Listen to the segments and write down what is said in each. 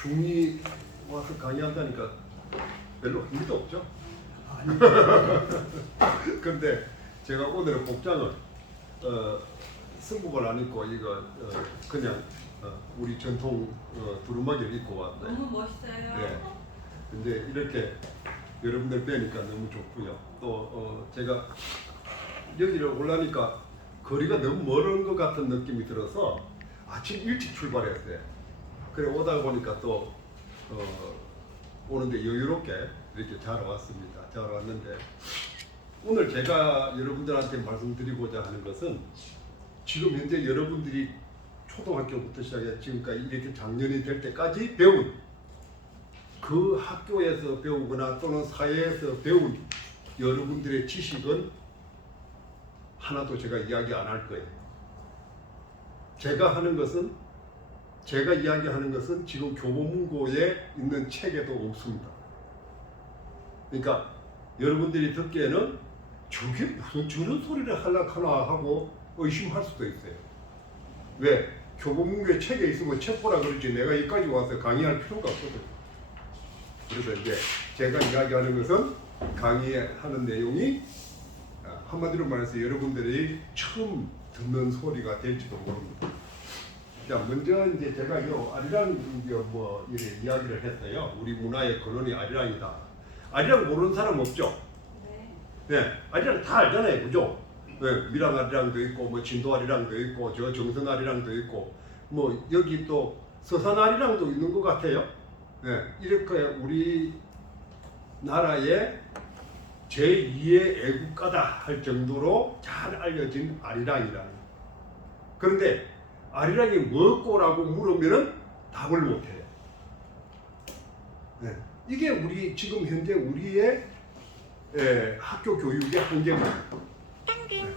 중2 와서 강의한다니까 별로 흥미도 없죠? 아니, 근데 제가 오늘은 복장을 승복을 안 입고 이거 그냥 우리 전통 두루마기를 입고 왔네. 너무 멋있어요. 네. 근데 이렇게 여러분들 뵈니까 너무 좋고요. 또 제가 여기를 올라니까 거리가 너무 멀은 것 같은 느낌이 들어서 아침 일찍 출발했어요. 그래 오다 보니까 또 오는데 여유롭게 이렇게 잘 왔습니다. 잘 왔는데 오늘 제가 여러분들한테 말씀드리고자 하는 것은 지금 현재 여러분들이 초등학교부터 시작해 지금까지 이렇게 작년이 될 때까지 배운 그 학교에서 배우거나 또는 사회에서 배운 여러분들의 지식은 하나도 제가 이야기 안 할 거예요. 제가 이야기하는 것은 지금 교보문고에 있는 책에도 없습니다. 그러니까 여러분들이 듣기에는 저게 무슨 저런 소리를 하려고 하나 하고 의심할 수도 있어요. 왜? 교보문고에 책에 있으면 책 보라 그러지 내가 여기까지 와서 강의할 필요가 없거든요. 그래서 이제 제가 이야기하는 것은 강의하는 내용이 한마디로 말해서 여러분들이 처음 듣는 소리가 될지도 모릅니다. 자, 먼저 이제 제가 요 아리랑 뭐 이래 이야기를 했어요. 우리 문화의 근원이 아리랑이다. 아리랑 모르는 사람 없죠? 네. 네, 아리랑 다 알잖아요, 그죠? 네, 밀양 아리랑도 있고, 뭐 진도 아리랑도 있고, 저 정선 아리랑도 있고, 뭐 여기 또 서산 아리랑도 있는 것 같아요. 네, 이렇게 우리 나라의 제2의 애국가다 할 정도로 잘 알려진 아리랑이라는. 그런데 아리랑이 뭐고라고 물으면은 답을 못해요. 네, 이게 우리 지금 현재 우리의 학교 교육의 한계입니다. 네.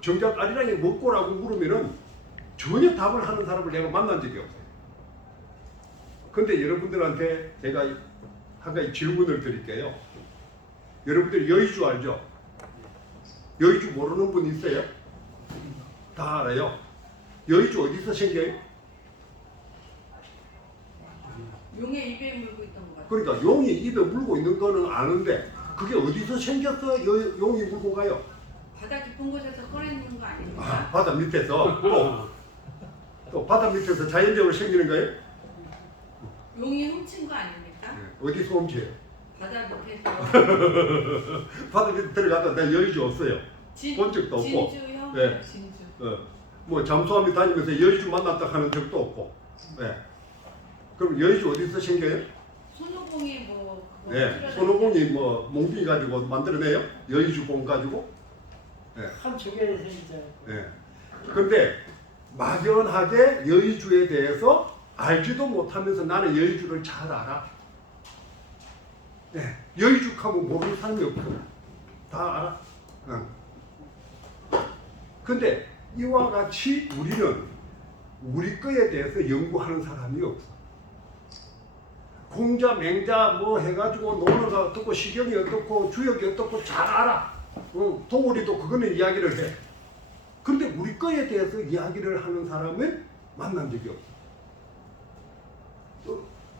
정작 아리랑이 뭐고라고 물으면은 전혀 답을 하는 사람을 내가 만난 적이 없어요. 근데 여러분들한테 제가 한 가지 질문을 드릴게요. 여러분들 여의주 알죠? 여의주 모르는 분 있어요? 다 알아요. 여의주 어디서 생겨요? 용의 입에 물고 있던 것 같아요. 그러니까 용이 입에 물고 있는 거는 아는데 그게 어디서 생겼어? 용이 물고 가요? 바다 깊은 곳에서 꺼내는 거 아닙니까? 아, 바다 밑에서 또 바다 밑에서 자연적으로 생기는 거예요? 용이 훔친 거 아닙니까? 네. 어디서 훔쳐요? 바다 밑에서. 바다 밑에 들어가다 나 여의주 없어요. 본 적도 없고. 진주요? 네. 진주. 뭐 잠수함이 다니면서 여의주 만났다 하는 적도 없고. 네. 그럼 여의주 어디서 생겨요? 손오공이 뭐 그거 네. 틀어져 손오공이 뭐 몽둥이 가지고 만들어내요? 여의주공 가지고. 네. 한 쪽에 생기죠. 네. 근데 막연하게 여의주에 대해서 알지도 못하면서 나는 여의주를 잘 알아. 네. 여의주하고 모르는 사람이 없어. 다 알아. 응. 근데 이와 같이 우리는 우리 거에 대해서 연구하는 사람이 없어. 공자, 맹자 뭐 해가지고 논어가 어떻고 시경이 어떻고 주역이 어떻고 잘 알아. 도우리도 그거는 이야기를 해. 근데 우리 거에 대해서 이야기를 하는 사람은 만난 적이 없어.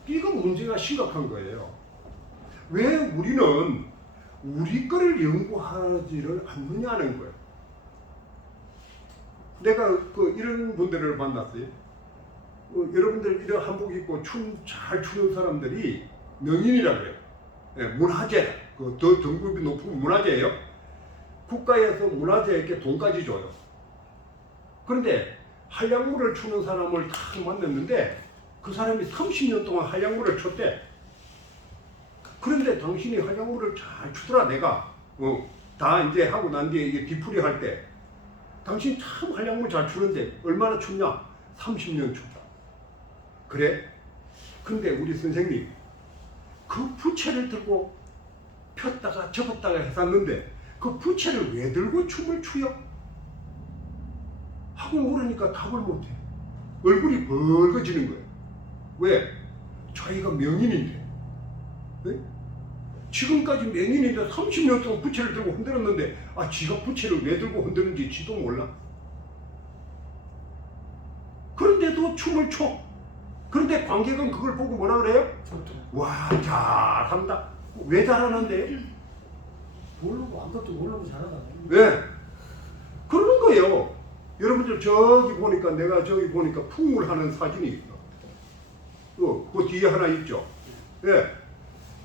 이건 문제가 심각한 거예요. 왜 우리는 우리 거를 연구하지를 않느냐는 거예요. 내가 이런 분들을 만났어요. 여러분들 이런 한복 입고 춤 잘 추는 사람들이 명인이라 그래요. 예, 문화재, 더 등급이 높은 문화재예요. 국가에서 문화재에게 돈까지 줘요. 그런데 한량무를 추는 사람을 딱 만났는데 그 사람이 30년 동안 한량무를 췄대. 그런데 당신이 한량무를 잘 추더라 내가. 다 이제 하고 난 뒤에 이게 뒤풀이 할 때 당신 참 한량무 잘 추는데 얼마나 춥냐? 30년 춥다. 그래? 근데 우리 선생님 그 부채를 들고 폈다가 접었다가 했었는데 그 부채를 왜 들고 춤을 추요? 하고 물으니까 답을 못해. 얼굴이 벌거지는 거예요. 왜? 자기가 명인인데. 네? 지금까지 명인인데 30년 동안 부채를 들고 흔들었는데 지가 부채를 왜 들고 흔드는지 지도 몰라. 그런데도 춤을 춰. 그런데 관객은 그걸 보고 뭐라 그래요? 와, 잘한다. 왜 잘하는데? 모르고 아무것도 모르고 잘하잖아요. 왜? 그러는 거예요. 여러분들 저기 보니까 내가 저기 보니까 풍물하는 사진이 있어. 그 뒤에 하나 있죠. 예.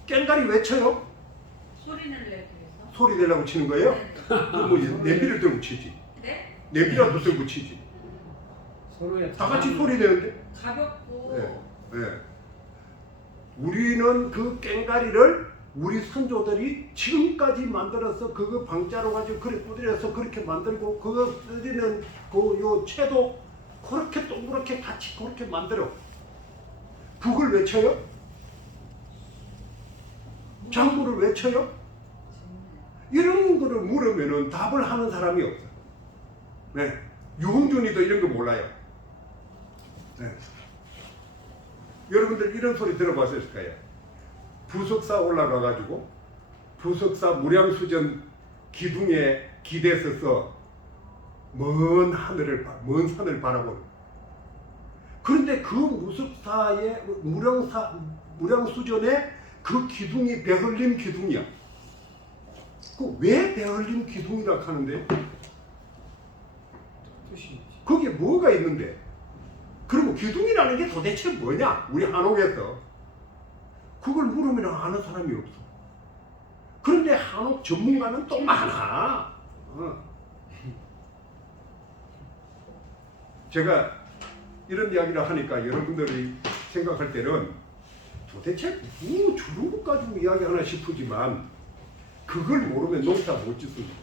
깽가리 왜 쳐요? 소리를 내기 위해서. 소리 내려고 치는 거예요? 네. 그뭐 냄비를 들고 치지. 네? 냄비라도 들고 치지. 서로의 다 같이 소리 내는데. 가볍고 예. 예. 우리는 그 깽가리를 우리 선조들이 지금까지 만들어서 그거 방자로 가지고 그래 두드려서 그렇게 만들고 그거 두드리는 그 요 채도 그렇게 동그랗게 같이 그렇게 만들어. 북을 왜 쳐요? 장구를 왜 쳐요? 이런 거를 물으면은 답을 하는 사람이 없어. 네. 유홍준이도 이런 거 몰라요. 네. 여러분들 이런 소리 들어봤을 거예요. 부석사 올라가가지고 부석사 무량수전 기둥에 기대서서 먼 하늘을 먼 산을 바라보는. 그런데 그 무석사의 무량수전에 그 기둥이 배헐림 기둥이야. 그 왜 배헐림 기둥이라 하는데? 뜻이 거기에 뭐가 있는데? 그리고 기둥이라는 게 도대체 뭐냐? 우리 한옥에서 그걸 물으면 아는 사람이 없어. 그런데 한옥 전문가는 또 많아. 제가 이런 이야기를 하니까 여러분들이 생각할 때는 도대체 뭐 저런 것 가지고 이야기하나 싶으지만 그걸 모르면 농사 못 짓습니다.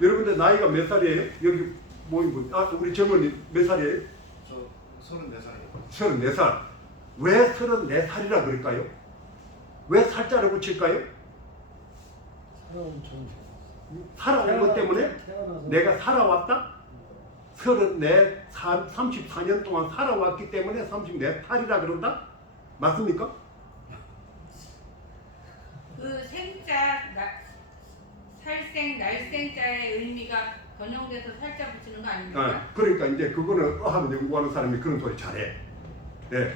여러분들 나이가 몇 살이에요? 여기 모인 분, 우리 젊은이 몇 살이에요? 저 34살이요. 34살. 왜 34살이라 그럴까요? 왜 살자를 붙일까요? 살아온 좀 살아온 것 때문에 태어나서 내가 살아왔다? 34년 동안 살아왔기 때문에 34살이라 그런다? 맞습니까? 그 생자 살생 날생자의 의미가 변형돼서 살자 붙이는 거 아닙니까? 그러니까 이제 그거는 어학 연구하는 사람이 그런 소리 잘해. 네.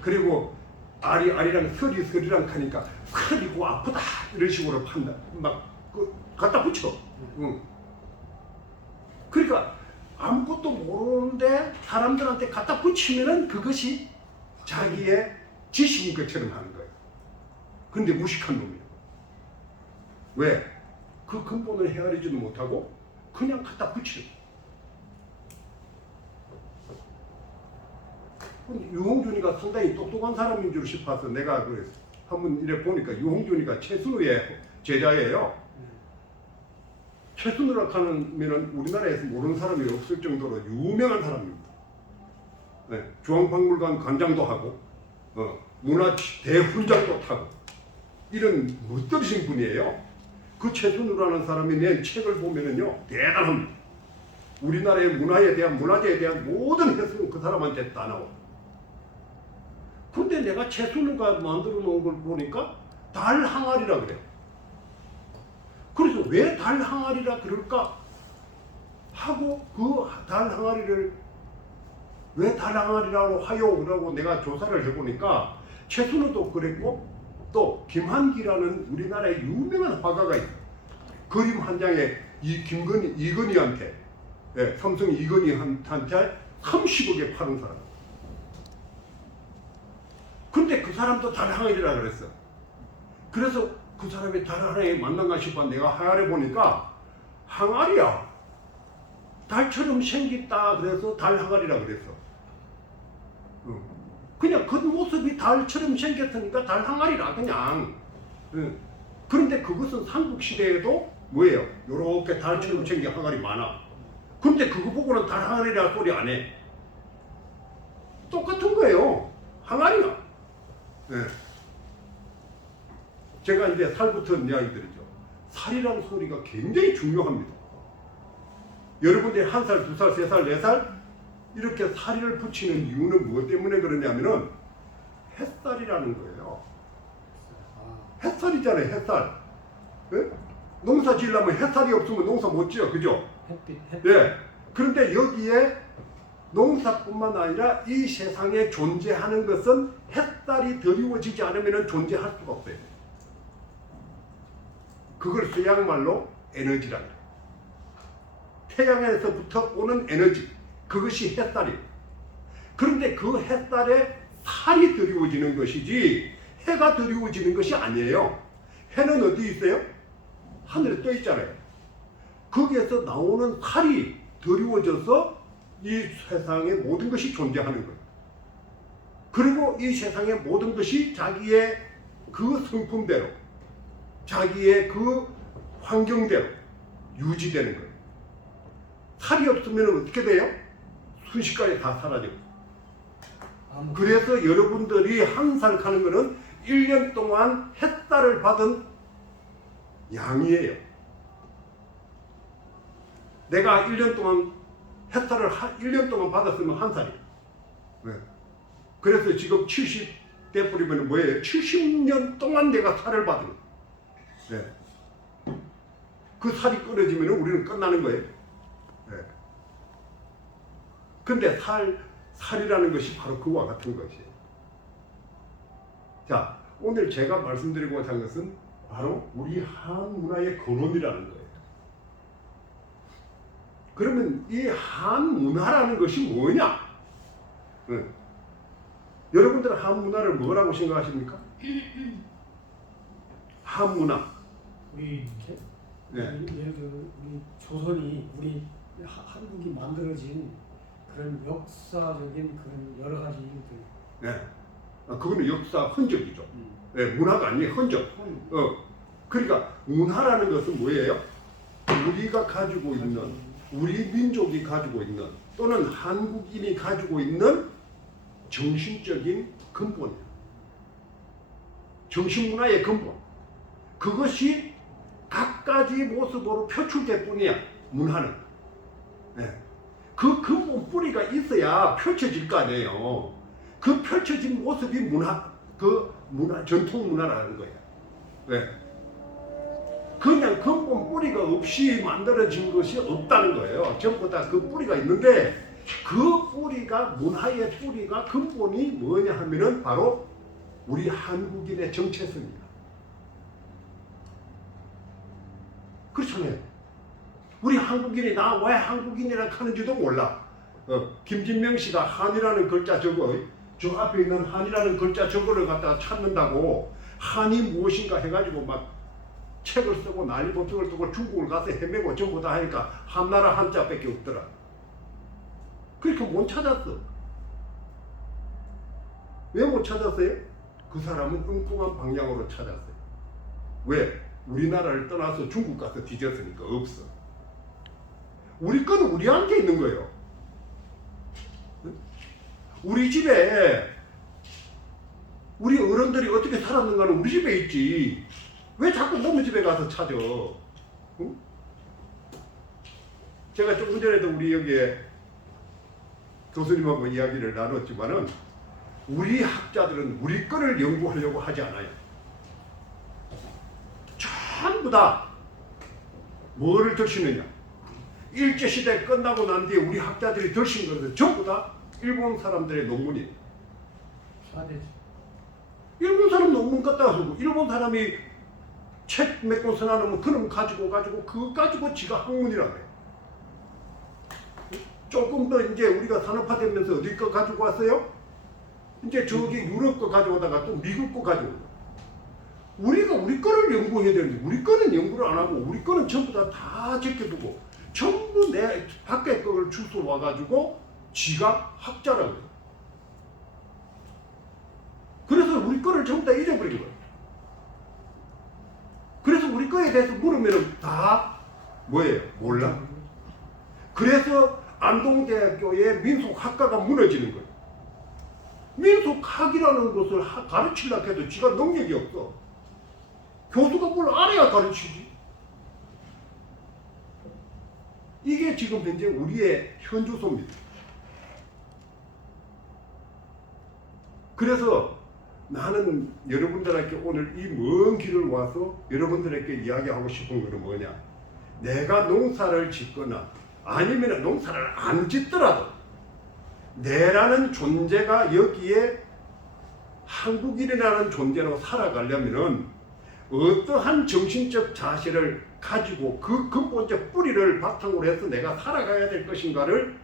그리고 아리랑 서리랑 하니까 크리고 아프다 이런 식으로 판다. 갖다 붙여. 응. 그러니까 아무것도 모르는데 사람들한테 갖다 붙이면은 그것이 자기의 지식인 것처럼 하는 거예요. 근데 무식한 놈이에요. 왜? 그 근본을 헤아리지도 못하고 그냥 갖다 붙여. 유홍준이가 상당히 똑똑한 사람인 줄 싶어서 내가 그랬어. 한번 이래 보니까 유홍준이가 최순우의 제자예요. 최순우라고 하면은 우리나라에서 모르는 사람이 없을 정도로 유명한 사람입니다. 네, 중앙박물관 관장도 하고, 문화 대훈장도 타고 이런 멋들으신 분이에요. 그 최순우라는 사람이 낸 책을 보면은요 대단합니다. 우리나라의 문화에 대한 문화재에 대한 모든 해석은 그 사람한테 다 나와. 근데 내가 최순우가 만들어 놓은 걸 보니까 달 항아리라 그래. 그래서 왜 달 항아리라 그럴까 하고 그 달 항아리를 왜 달 항아리라고 하요라고 내가 조사를 해보니까 최순우도 그랬고 또 김한기라는 우리나라의 유명한 화가가 있어. 그림 한 장에 이건희한테 삼성 이건희한테 30억에 파는 사람. 근데 그 사람도 달 항아리라 그랬어. 그래서 그 사람이 달 항아리 만난가 싶어 내가 하야를 보니까 항아리야. 달처럼 생겼다 그래서 달 항아리라 그랬어. 그냥 그 모습이 달처럼 생겼으니까 달 항아리라 그냥. 그런데 그것은 삼국시대에도 뭐예요? 요렇게 달처럼 생긴 항아리 많아. 근데 그거 보고는 달 항아리라 소리 안 해. 똑같은 거예요. 항아리야. 네. 제가 이제 살부터 이야기 드리죠. 살이라는 소리가 굉장히 중요합니다. 여러분들이 1살, 2살, 3살, 4살 이렇게 살을 붙이는 이유는 무엇 때문에 그러냐면은 햇살이라는 거예요. 햇살이잖아요, 햇살. 네? 농사 지으려면 햇살이 없으면 농사 못 지어, 그죠? 햇빛 예. 그런데 여기에 농사뿐만 아니라 이 세상에 존재하는 것은 햇살이 드리워지지 않으면 존재할 수가 없어요. 그걸 서양말로 에너지라 그래요. 태양에서부터 오는 에너지, 그것이 햇살이에요. 그런데 그 햇살에 살이 드리워지는 것이지 해가 드리워지는 것이 아니에요. 해는 어디 있어요? 하늘에 떠 있잖아요. 거기에서 나오는 살이 드리워져서 이 세상의 모든 것이 존재하는 거예요. 그리고 이 세상의 모든 것이 자기의 그 성품대로, 자기의 그 환경대로 유지되는 거예요. 살이 없으면 어떻게 돼요? 순식간에 다 사라져요. 그래서 여러분들이 항상 하는 것은 1년 동안 햇살을 받은 양이에요. 내가 1년 동안 햇살을 1년 동안 받았으면 한 살이에요. 네. 그래서 지금 70대 뿌리면 뭐예요? 70년 동안 내가 살을 받은 거예요. 네. 그 살이 끊어지면 우리는 끝나는 거예요. 네. 근데 살이라는 것이 바로 그와 같은 것이에요. 자, 오늘 제가 말씀드리고자 한 것은 바로 우리 한 문화의 근원이라는 거예요. 그러면 이 한 문화라는 것이 뭐냐? 여러분들은 한 문화를 뭐라고 생각하십니까? 한 문화. 우리 네. 예를 들어 우리 조선이 우리 한국이 만들어진 그런 역사적인 그런 여러 가지 일들. 네. 그거는 역사 흔적이죠. 네, 문화가 아니에요. 흔적. 그러니까 문화라는 것은 뭐예요? 우리가 가지고 있는, 우리 민족이 가지고 있는, 또는 한국인이 가지고 있는 정신적인 근본이에요. 정신문화의 근본. 그것이 각가지 모습으로 표출될 뿐이야. 문화는. 네. 그 근본 뿌리가 있어야 펼쳐질 거 아니에요. 그 펼쳐진 모습이 전통 문화라는 거예요. 왜? 그냥 근본 뿌리가 없이 만들어진 것이 없다는 거예요. 전부 다 그 뿌리가 있는데, 그 뿌리가, 문화의 뿌리가, 근본이 뭐냐 하면은 바로 우리 한국인의 정체성입니다. 그렇잖아요. 우리 한국인이 나 왜 한국인이라 하는지도 몰라. 김진명 씨가 한이라는 글자 저 앞에 있는 한이라는 글자 저거를 갖다가 찾는다고 한이 무엇인가 해가지고 막 책을 쓰고 난리 법석을 쓰고 중국을 가서 헤매고 전부 다 하니까 한나라 한자밖에 없더라. 그러니까 못 찾았어. 왜 못 찾았어요? 그 사람은 엉뚱한 방향으로 찾았어요. 왜? 우리나라를 떠나서 중국 가서 뒤졌으니까 없어. 우리 거는 우리한테 있는 거예요. 우리 집에 우리 어른들이 어떻게 살았는가는 우리 집에 있지. 왜 자꾸 남의 집에 가서 찾아? 응? 제가 조금 전에도 우리 여기에 교수님하고 이야기를 나눴지만은 우리 학자들은 우리 거를 연구하려고 하지 않아요. 전부 다 뭐를 드시느냐? 일제시대 끝나고 난 뒤에 우리 학자들이 드신 것은 전부 다 일본 사람들의 논문이에요. 일본 사람 논문 갖다가 쓰고 일본 사람이 책 몇 권 써놔놓으면 그놈 가지고 그거 가지고 지가 학문이라고 해요. 조금 더 이제 우리가 산업화되면서 어디 거 가지고 왔어요? 이제 저기 유럽 거 가져오다가 또 미국 거 가져오고. 우리가 우리 거를 연구해야 되는데 우리 거는 연구를 안 하고 우리 거는 전부 다 제껴두고 전부 내 밖에 거를 주워 와가지고 지가 학자라고 해요. 그래서 우리 거를 전부 다 잊어버린 거예요. 그래서 우리 거에 대해서 물으면 다 뭐예요? 몰라. 그래서 안동대학교의 민속학과가 무너지는 거예요. 민속학이라는 것을 가르치려고 해도 지가 능력이 없어. 교수가 뭘 알아야 가르치지. 이게 지금 현재 우리의 현주소입니다. 그래서 나는 여러분들에게 오늘 이 먼 길을 와서 여러분들에게 이야기하고 싶은 것은 뭐냐? 내가 농사를 짓거나 아니면 농사를 안 짓더라도 내라는 존재가 여기에 한국인이라는 존재로 살아가려면은 어떠한 정신적 자세를 가지고 그 근본적 뿌리를 바탕으로 해서 내가 살아가야 될 것인가를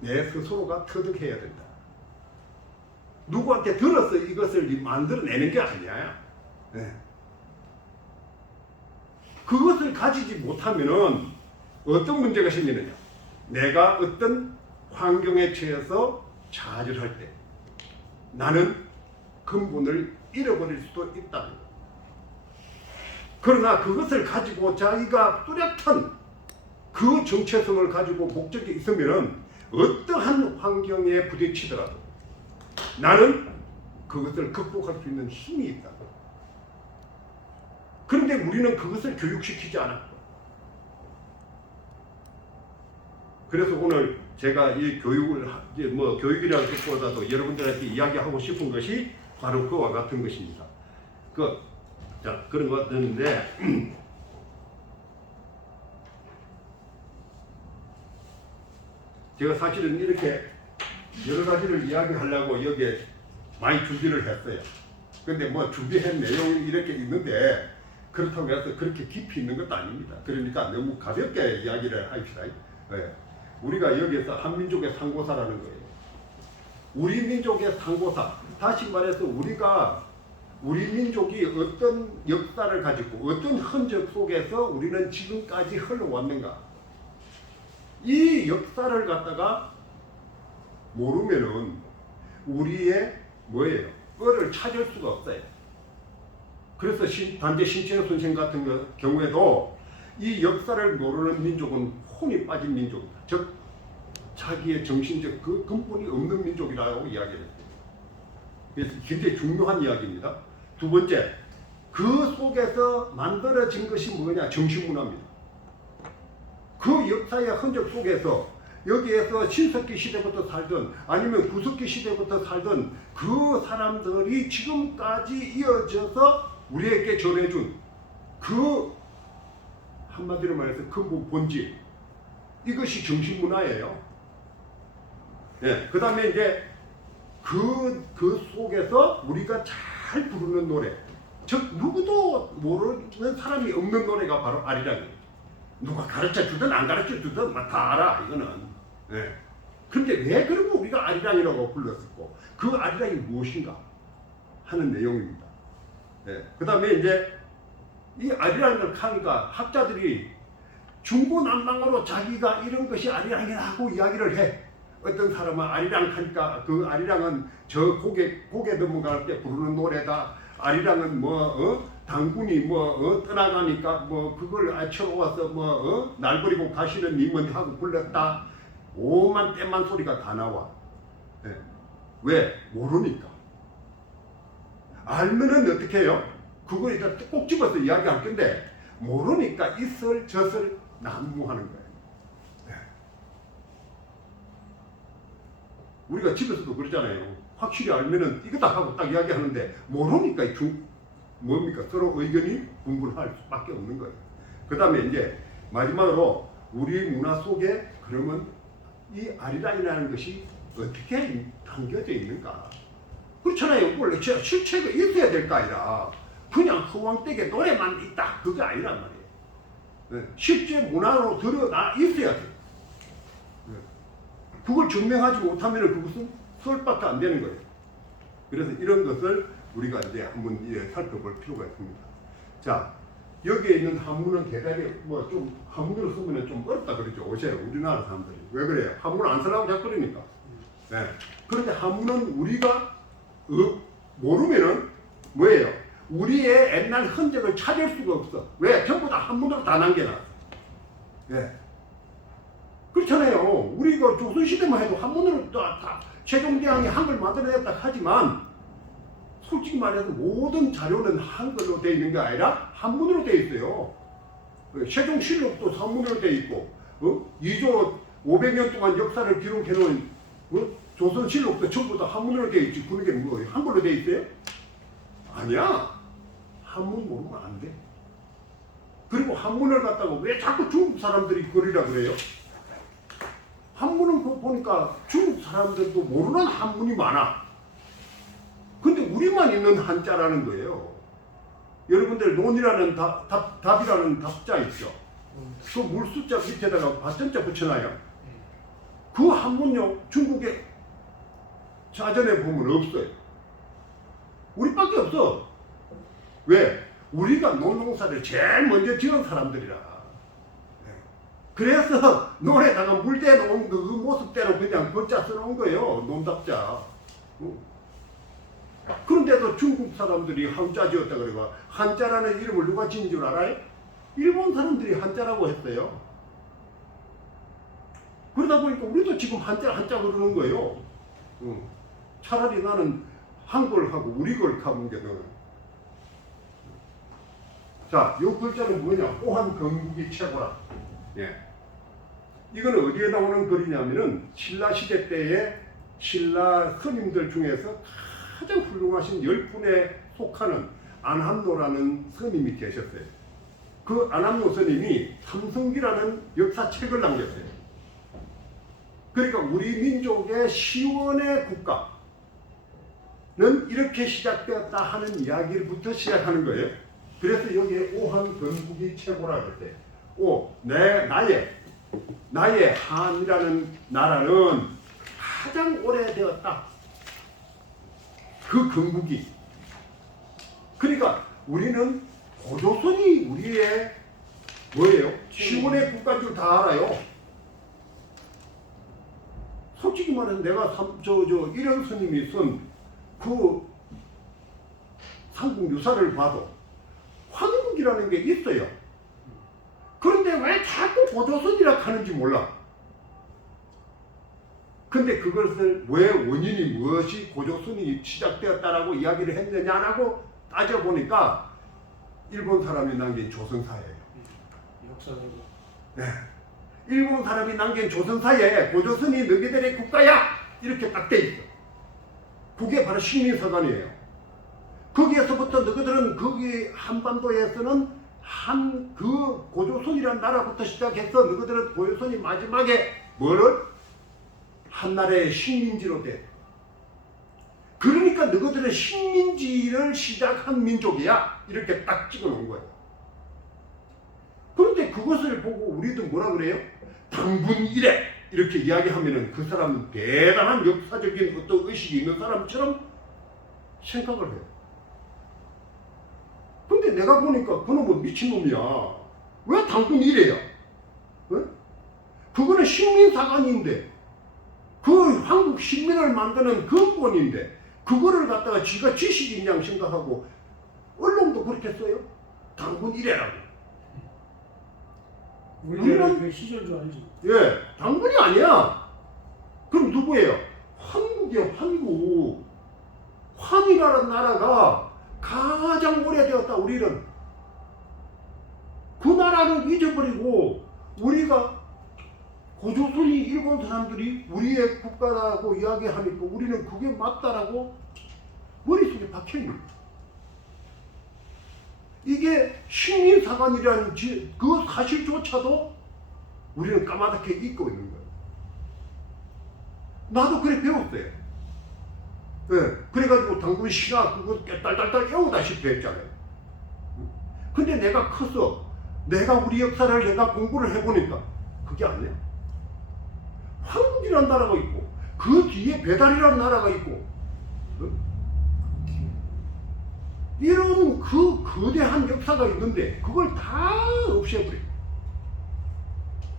내 스스로가 터득해야 된다. 누구한테 들어서 이것을 만들어내는 게 아니야. 네. 그것을 가지지 못하면은 어떤 문제가 생기느냐. 내가 어떤 환경에 처해서 좌절할 때 나는 근본을 잃어버릴 수도 있다. 그러나 그것을 가지고 자기가 뚜렷한 그 정체성을 가지고 목적이 있으면은 어떠한 환경에 부딪히더라도 나는 그것을 극복할 수 있는 힘이 있다. 그런데 우리는 그것을 교육시키지 않았고, 그래서 오늘 제가 이 교육을 교육이라는 것보다도 여러분들한테 이야기하고 싶은 것이 바로 그와 같은 것입니다. 그런 것 같은데 제가 사실은 이렇게 여러 가지를 이야기하려고 여기에 많이 준비를 했어요. 근데 뭐 준비한 내용이 이렇게 있는데 그렇다고 해서 그렇게 깊이 있는 것도 아닙니다. 그러니까 너무 가볍게 이야기를 합시다. 네. 우리가 여기에서 한민족의 상고사라는 거예요. 우리 민족의 상고사. 다시 말해서 우리 민족이 어떤 역사를 가지고 어떤 흔적 속에서 우리는 지금까지 흘러왔는가. 이 역사를 갖다가 모르면은 우리의 뼈를 찾을 수가 없어요. 그래서 단재 신채영 선생 같은 경우에도 이 역사를 모르는 민족은 혼이 빠진 민족이다. 즉 자기의 정신적 그 근본이 없는 민족이라고 이야기를 했어요. 그래서 굉장히 중요한 이야기입니다. 두 번째, 그 속에서 만들어진 것이 뭐냐? 정신문화입니다. 그 역사의 흔적 속에서 여기에서 신석기 시대부터 살던 아니면 구석기 시대부터 살던 그 사람들이 지금까지 이어져서 우리에게 전해준 그 한마디로 말해서 근본 본질, 이것이 정신문화예요. 네, 그 다음에 이제 그 속에서 우리가 잘 부르는 노래, 즉 누구도 모르는 사람이 없는 노래가 바로 아리랑이에요. 누가 가르쳐 주든 안 가르쳐 주든 다 알아, 이거는. 네. 근데 왜 그러고 우리가 아리랑이라고 불렀었고 그 아리랑이 무엇인가 하는 내용입니다. 네. 그 다음에 이제 이 아리랑을 하니까 학자들이 중구난방으로 자기가 이런 것이 아리랑이라 하고 이야기를 해. 어떤 사람은 아리랑 하니까 그 아리랑은 저 고개 넘어갈 때 부르는 노래다. 아리랑은 당군이 떠나가니까 그걸 ach러와서 날 버리고 가시는 님은 하고 불렀다. 오만 떼만 소리가 다 나와. 네. 왜? 모르니까. 알면은 어떻게 해요? 그걸 일단 꼭 집어서 이야기할 건데 모르니까 이슬 저슬 난무하는 거예요. 네. 우리가 집에서도 그러잖아요. 확실히 알면은 이거다 하고 딱 이야기하는데 모르니까 뭡니까? 서로 의견이 분분할 수밖에 없는 거예요. 그 다음에 이제 마지막으로 우리 문화 속에 그러면 이 아리랑이라는 것이 어떻게 담겨져 있는가? 그렇잖아요. 원래 실체가 있어야 될 거 아니라 그냥 허황되게 노래만 있다, 그게 아니란 말이에요. 네. 실제 문화로 드러나 있어야 돼요. 네. 그걸 증명하지 못하면 그것은 설밖에 안 되는 거예요. 그래서 이런 것을 우리가 이제 한번 살펴볼 필요가 있습니다. 자, 여기에 있는 한문은 대단히 좀 한문으로 쓰면 좀 어렵다 그러죠. 오세요, 우리나라 사람들이. 왜 그래요? 한문 안 쓰려고 자꾸 그러니까. 네. 그런데 한문은 우리가 모르면은 뭐예요? 우리의 옛날 흔적을 찾을 수가 없어. 왜? 전부 다 한문으로 다 남겨놨어. 네. 그렇잖아요. 우리가 조선시대만 해도 한문으로 다 세종대왕이 한글 만들어냈다 하지만 솔직히 말해서 모든 자료는 한글로 되어 있는 게 아니라 한문으로 되어 있어요. 세종실록도 한문으로 되어 있고 2조 500년 동안 역사를 기록해놓은 조선실록도 전부 다 한문으로 되어 있지. 그게 뭐 한글로 되어 있어요? 아니야. 한문 모르면 안 돼. 그리고 한문을 갖다가 왜 자꾸 중국 사람들이 그리라 그래요? 한문은 보니까 중국 사람들도 모르는 한문이 많아. 근데 우리만 있는 한자라는 거예요. 여러분들 논이라는 답이라는 답자 있죠. 그 물숫자 밑에다가 받전자 붙여놔요. 그 한문요 중국에 자전에 보면 없어요. 우리밖에 없어. 왜? 우리가 논농사를 제일 먼저 지은 사람들이라. 그래서 논에다가 물대 놓은 그 모습대로 그냥 글자 써놓은 거예요. 논답자. 그런데도 중국 사람들이 한자 지었다 그래가 한자라는 이름을 누가 지은 줄 알아요? 일본 사람들이 한자라고 했어요. 그러다 보니까 우리도 지금 한자 그러는 거예요. 차라리 나는 한글하고 우리 걸 가본 게 더. 자, 요 글자는 뭐냐? 오한 건국이 최고라. 예. 이거는 어디에 나오는 글이냐면은 신라 시대 때의 신라 스님들 중에서 가장 훌륭하신 10분에 속하는 안함노라는 스님이 계셨어요. 그 안함노 스님이 삼성기라는 역사책을 남겼어요. 그러니까 우리 민족의 시원의 국가는 이렇게 시작되었다 하는 이야기부터 시작하는 거예요. 그래서 여기에 오한 건국이 최고라 그랬어요. 나의 한이라는 나라는 가장 오래되었다. 그 건국이. 그러니까 우리는 고조선이 우리의 뭐예요? 시원의 국가인 줄 다 알아요. 솔직히 말해서 내가 이런 스님이 쓴 그 삼국유사를 봐도 황국이라는 게 있어요. 그런데 왜 자꾸 고조선이라 하는지 몰라. 근데 그것을 왜 원인이 무엇이 고조선이 시작되었다라고 이야기를 했느냐라고 따져보니까 일본 사람이 남긴 조선사예요. 역사적으로. 네. 일본 사람이 남긴 조선사에 고조선이 너희들의 국가야! 이렇게 딱 돼 있어. 그게 바로 식민사관이에요. 거기에서부터 너희들은 거기 한반도에서는 그 고조선이라는 나라부터 시작해서 너희들은 고조선이 마지막에 뭐를? 한나라의 식민지로 돼. 그러니까 너희들은 식민지를 시작한 민족이야. 이렇게 딱 찍어 놓은 거예요. 그런데 그것을 보고 우리도 뭐라 그래요? 당분 이래 이렇게 이야기하면은 그 사람은 대단한 역사적인 어떤 의식이 있는 사람처럼 생각을 해요. 근데 내가 보니까 그놈은 미친놈이야. 왜 당분 이래야? 그거는 식민사관인데 그 한국 식민을 만드는 근본인데 그거를 갖다가 쥐가 지식인 양 생각하고 언론도 그렇게 써요. 당분 이래라고. 우리는 그 시절 줄 알지. 예, 당분이 아니야. 그럼 누구예요? 한국이요, 한국. 환이라는 나라가 가장 오래되었다, 우리는. 그 나라를 잊어버리고, 우리가 고조선이 일본 사람들이 우리의 국가라고 이야기하니까 우리는 그게 맞다라고 머릿속에 박혀있는 거예요. 이게 식민사관이라는 그 사실조차도 우리는 까마득하게 잊고 있는 거예요. 나도 그래 배웠어요. 네, 그래가지고 당군 신화 그거 딸딸딸 외우다시피 했잖아요. 근데 내가 커서 내가 우리 역사를 내가 공부를 해보니까 그게 아니야. 한국이라는 나라가 있고 그 뒤에 배달이라는 나라가 있고 이런 그 거대한 역사가 있는데 그걸 다 없애버려.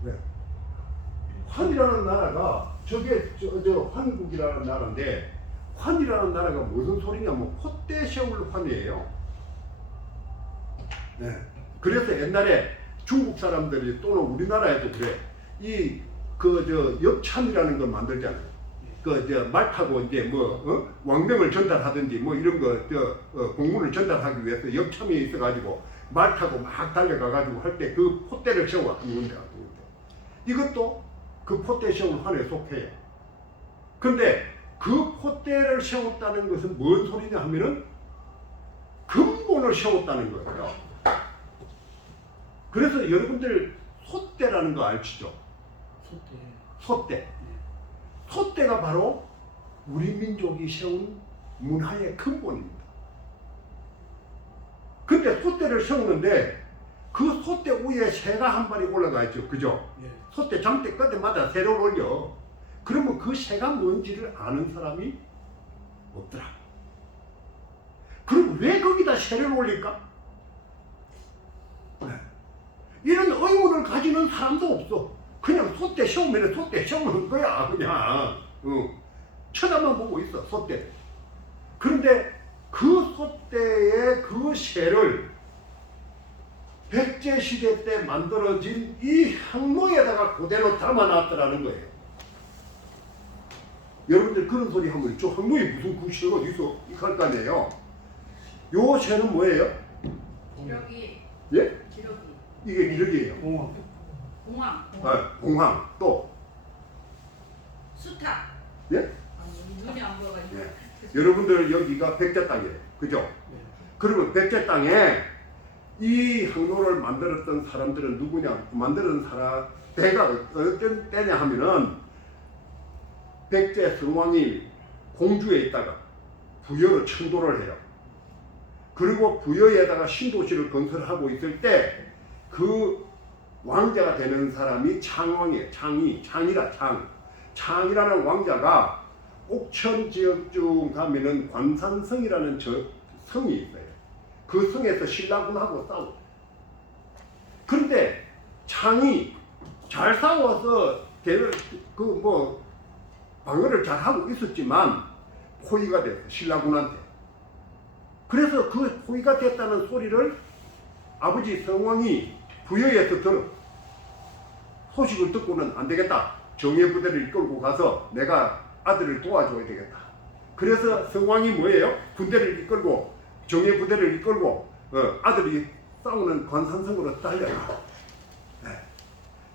네. 환이라는 나라가 저게 환국이라는 나라인데 환이라는 나라가 무슨 소리냐면 콧대세울 환이에요. 네. 그래서 옛날에 중국 사람들이 또는 우리나라에도 그래. 역참이라는 걸 만들잖아요. 말 타고 이제 왕명을 전달하든지 이런 공문을 전달하기 위해서 역참이 있어가지고 말 타고 막 달려가가지고 할 때 그 포대를 세워 하는데 이것도 그 포대 세운 환에 속해요. 근데 그 포대를 세웠다는 것은 뭔 소리냐 하면은 근본을 세웠다는 거예요. 그래서 여러분들 소대라는 거 아시죠? 소떼. 소떼가 바로 우리 민족이 세운 문화의 근본입니다. 근데 소떼를 세우는데 그 소떼 위에 새가 한 마리 올라가 있죠. 그죠? 예. 소떼 장대 끝에마다 새를 올려. 그러면 그 새가 뭔지를 아는 사람이 없더라. 그럼 왜 거기다 새를 올릴까? 네. 이런 의문을 가지는 사람도 없어. 그냥 소떼 세우면 소떼 세우는 거야. 그냥 쳐다만 보고 있어. 소떼. 그런데 그 소떼의 그 새를 백제시대 때 만들어진 이 향로에다가 그대로 담아놨더라는 거예요. 여러분들 그런 소리 하면 저 항로에 무슨 구실가 어디 있어? 이럴 거 아니에요. 요 새는 뭐예요? 기러기. 예? 기러기. 이게 기러기예요. 공황. 공황. 공황. 또 수탉. 예? 아, 눈이 안 보여가지고. 예. 여러분들 여기가 백제 땅이에요. 그죠? 예. 그러면 백제 땅에 이 항로를 만들었던 사람들은 누구냐? 만드는 사람 대가 어떤 때냐 하면은 백제 성왕이 공주에 있다가 부여로 천도를 해요. 그리고 부여에다가 신도시를 건설하고 있을 때 그 왕자가 되는 사람이 창왕이에요. 창이라는 왕자가 옥천 지역 중 가면은 관산성이라는 성이 있어요. 그 성에서 신라군하고 싸워. 그런데 창이 잘 싸워서 방어를 잘 하고 있었지만 포위가 됐어. 신라군한테. 그래서 그 포위가 됐다는 소리를 아버지 성왕이 부여에서 들어. 소식을 듣고는 안 되겠다. 정예 부대를 이끌고 가서 내가 아들을 도와줘야 되겠다. 그래서 성왕이 뭐예요? 군대를 이끌고 정예 부대를 이끌고 아들이 싸우는 관산성으로 달려가. 네.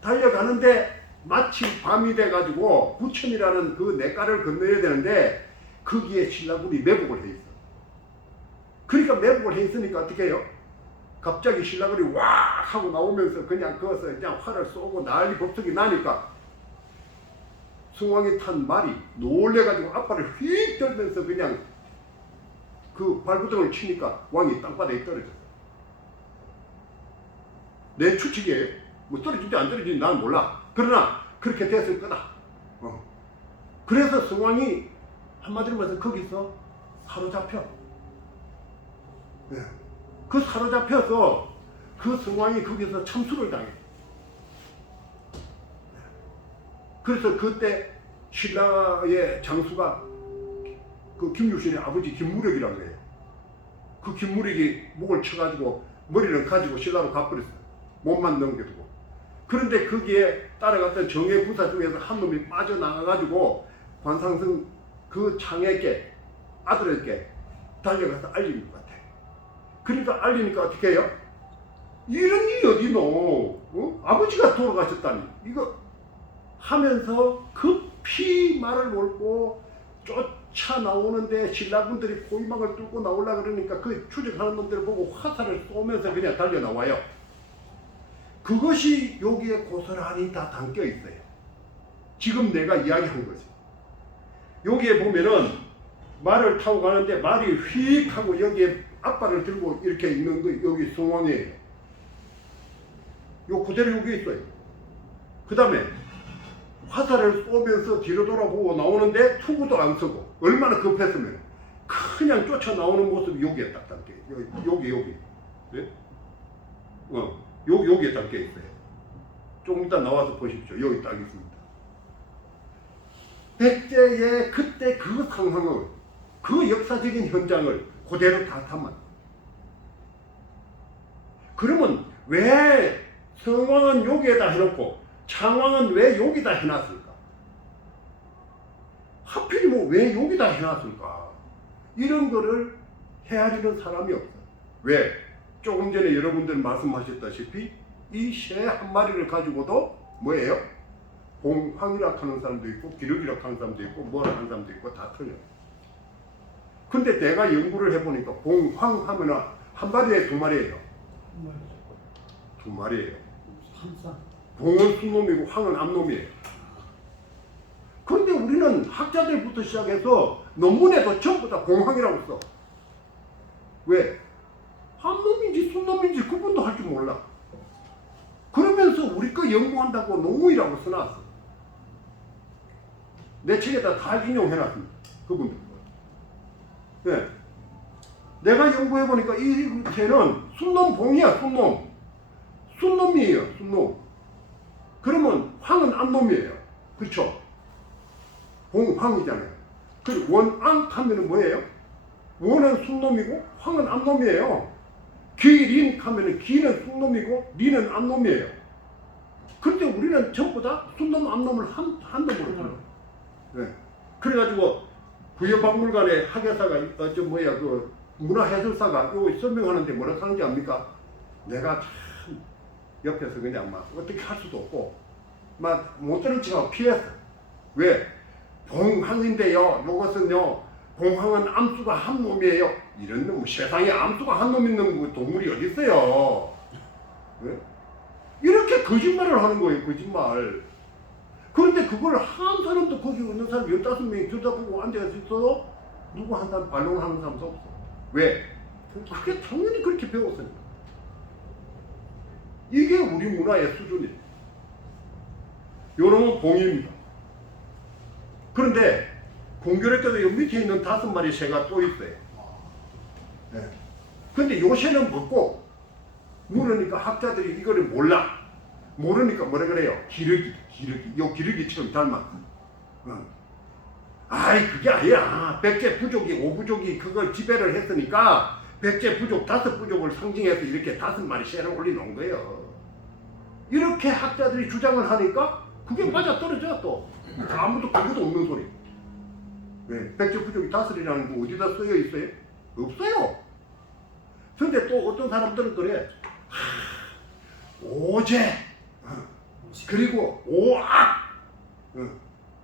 달려가는데 마침 밤이 돼가지고 부천이라는 그 냇가를 건너야 되는데 거기에 신라군이 매복을 해 있어. 그러니까 매복을 해 있으니까 어떻게 해요? 갑자기 신라군이 와 하고 나오면서 그냥 거기서 그냥 활을 쏘고 난리 법석이 나니까 성왕이 탄 말이 놀래가지고 앞발을 휙 들면서 그냥 그 발구덩을 치니까 왕이 땅바닥에 떨어졌어. 내 추측이에요. 뭐 떨어질지 안 떨어질지 난 몰라. 그러나 그렇게 됐을 거다. 그래서 성왕이 한마디로 말해서 거기서 사로잡혀. 네. 그 사로잡혀서 그 성왕이 거기서 참수를 당해. 그래서 그때 신라의 장수가 그 김유신의 아버지 김무력이라고 해요. 그 김무력이 목을 쳐가지고 머리를 가지고 신라로 가버렸어요. 몸만 넘겨두고. 그런데 거기에 따라갔던 정예 부사 중에서 한 놈이 빠져나가가지고 관상성 그 창에게 아들에게 달려가서 알린 것 같아. 그러니까 알리니까 어떻게 해요? 이런 일이 어디노? 아버지가 돌아가셨다니. 이거 하면서 급히 말을 몰고 쫓아 나오는데 신라군들이 포위망을 뚫고 나오려고 그러니까 그 추적하는 놈들을 보고 화살을 쏘면서 그냥 달려 나와요. 그것이 여기에 고스란히 다 담겨 있어요. 지금 내가 이야기한 거지. 여기에 보면은 말을 타고 가는데 말이 휙 하고 여기에 앞발을 들고 이렇게 있는 거 여기 성왕이에요. 요 그대로 여기 있어요. 그 다음에 화살을 쏘면서 뒤로 돌아보고 나오는데 투구도 안 쓰고 얼마나 급했으면 그냥 쫓아 나오는 모습이 여기에 딱 담겨 여기 네? 여기에 담겨 있어요. 조금 이따 나와서 보십시오. 여기 딱 있습니다. 백제의 그때 그 상황을 그 역사적인 현장을 그대로 다 담아. 그러면 왜 성왕은 여기에다 해놓고 창왕은 왜 여기다 해놨을까? 하필이면 왜 여기다 해놨을까? 이런 거를 헤아리는 사람이 없어. 왜? 조금 전에 여러분들 말씀하셨다시피 이 새 한 마리를 가지고도 뭐예요? 봉황이라 하는 사람도 있고 기력이라 하는 사람도 있고 뭐라 하는 사람도 있고 다 틀려. 근데 내가 연구를 해보니까 봉황 하면은 한 마리에 두 마리예요. 두 마리예요. 한쌍. 봉은 순놈이고 황은 암놈이에요. 우리는 학자들부터 시작해서 논문에도 전부 다 공황이라고 써. 왜? 한놈인지 순놈인지 구분도 할 줄 몰라. 그러면서 우리 거 연구한다고 논문이라고 써놨어. 내 책에다 다 인용해놨습니다. 그분들. 네. 내가 연구해보니까 이 개는 순놈봉이야, 순놈. 순놈이에요, 순놈. 그러면 황은 암놈이에요. 그렇죠? 봉, 황이잖아요. 그리고 원앙 하면은 뭐예요? 원은 순놈이고 황은 암놈이에요. 기린 하면은 기는 순놈이고 리는 암놈이에요. 그런데 우리는 전부 다 순놈, 암놈을 한 놈으로 들어요. 네. 그래가지고 부여박물관에 학예사가 그 문화해설사가 이거 설명하는데 뭐라 하는지 압니까? 내가 참 옆에서 그냥 막 어떻게 할 수도 없고 막 못 들은 척하고 피했어. 왜? 봉황인데요. 이것은요. 봉황은 암수가 한 놈이에요. 이런 놈 세상에 암수가 한 놈 있는 동물이 어디 있어요? 네? 이렇게 거짓말을 하는 거예요. 거짓말. 그런데 그걸 한 사람도 거기 있는 사람 15명이 들여다보고 앉아있어도 누구 한 사람 반론하는 사람도 없어. 왜? 그게 당연히 그렇게 배웠으니까. 이게 우리 문화의 수준이에요. 요놈은 봉입니다. 그런데 공교롭게도 요 밑에 있는 5마리 새가 또 있어요. 네. 근데 요 새는 먹고 모르니까 학자들이 이거를 몰라. 모르니까 뭐라 그래요? 기러기. 요 기러기처럼 닮았어. 아이 그게 아니야. 백제 부족이 오부족이 그걸 지배를 했으니까 백제 부족 5부족을 상징해서 이렇게 5마리 새를 올려놓은 거예요. 이렇게 학자들이 주장을 하니까 그게 맞아 떨어져 또. 아무도 그것도 없는 소리. 네, 백제 부족이 5이라는 거 어디다 쓰여 있어요? 없어요. 근데 또 어떤 사람들은 그래. 오제 그리고 오악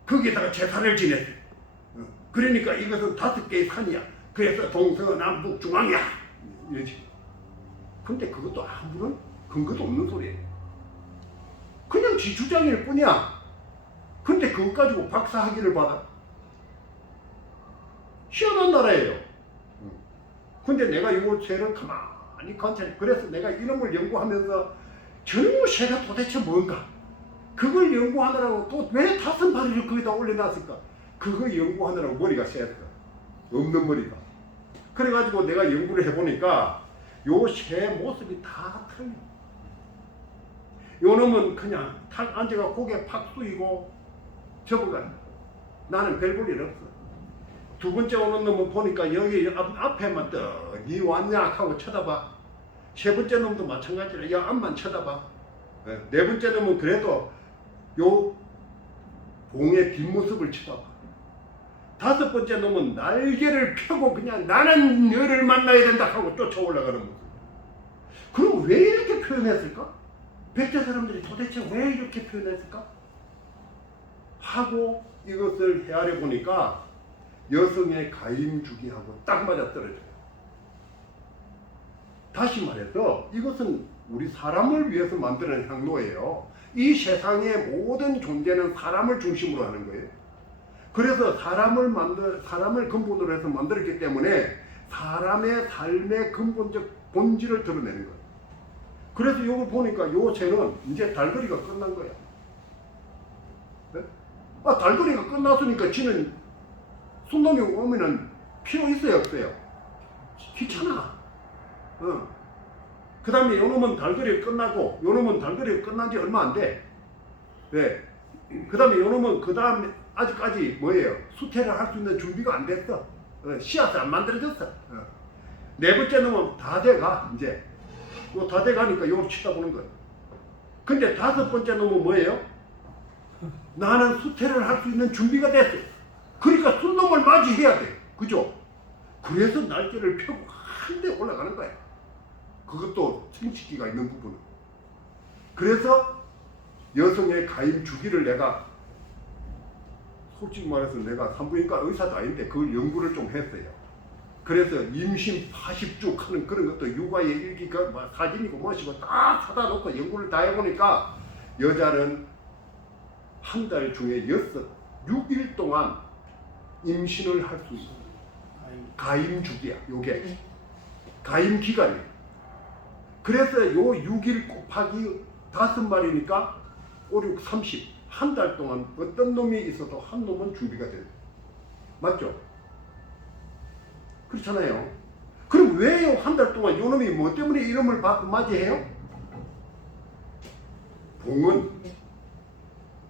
거기에다가 제사를 지냈어. 그러니까 이것은 5개의 산이야. 그래서 동서남북 중앙이야. 이러지. 근데 그것도 아무런 근거도 없는 소리예요. 그냥 지 주장일 뿐이야. 근데 그것 가지고 박사학위를 받아. 희한한 나라예요. 근데 내가 이거 새를 가만히 관찰해. 그래서 내가 이놈을 연구하면서 저놈의 새가 도대체 뭔가? 그걸 연구하느라고 또 왜 5마리를 거기다 올려놨을까? 그거 연구하느라고 머리가 새었어. 없는 머리가. 그래가지고 내가 연구를 해보니까 요 새 모습이 다 틀려. 요 놈은 그냥 탁 앉아가 고개 팍 숙이고 접어가. 나는 별 볼 일 없어. 2번째 오는 놈은 보니까 여기 앞에만 니 왔냐 하고 쳐다봐. 3번째 놈도 마찬가지로 야 앞만 쳐다봐. 4번째 놈은 그래도 요 봉의 뒷모습을 쳐다봐. 5번째 놈은 날개를 펴고 그냥 나는 너를 만나야 된다 하고 쫓아 올라가는 모습. 그럼 왜 이렇게 표현했을까? 백제 사람들이 도대체 왜 이렇게 표현했을까? 하고 이것을 헤아려 보니까 여성의 가임주기하고 딱 맞아떨어져요. 다시 말해서 이것은 우리 사람을 위해서 만드는 향로예요. 이 세상의 모든 존재는 사람을 중심으로 하는 거예요. 그래서 사람을 근본으로 해서 만들었기 때문에 사람의 삶의 근본적 본질을 드러내는 거예요. 그래서 이거 보니까 요 새는 이제 달거리가 끝난 거야. 네? 달거리가 끝났으니까 지는 순놈이 오면은 필요 있어요, 없어요? 귀찮아. 그 다음에 요 놈은 달거리가 끝나고, 요 놈은 달거리가 끝난 지 얼마 안 돼. 네. 그 다음에 요 놈은 그 다음에 아직까지 뭐예요? 수태를 할 수 있는 준비가 안 됐어. 씨앗이 안 만들어졌어. 4번째 놈은 다 돼가, 이제. 요 다 돼가니까 요걸 쳐다보는 거예요. 근데 5번째 놈은 뭐예요? 나는 수태를 할 수 있는 준비가 됐어. 그러니까 순놈을 맞이해야 돼. 그죠? 그래서 날개를 펴고 한데 올라가는 거야. 그것도 생식기가 있는 부분은. 그래서 여성의 가임 주기를 내가 솔직히 말해서 내가 산부인과 의사도 아닌데 그걸 연구를 좀 했어요. 그래서 임신 80주 하는 그런 것도 육아의 일기가 사진이고 뭐시고 다 사다 놓고 연구를 다 해보니까 여자는 한 달 중에 6 6일 동안 임신을 할 수 있어요. 가임 주기야. 요게 가임 기간이에요. 그래서 요 6일 곱하기 5마리니까 5, 6, 30. 한 달 동안 어떤 놈이 있어도 한 놈은 준비가 돼요. 맞죠? 그렇잖아요. 그럼 왜요? 한 달 동안 요 놈이 뭐 때문에 이름을 맞이해요? 봉은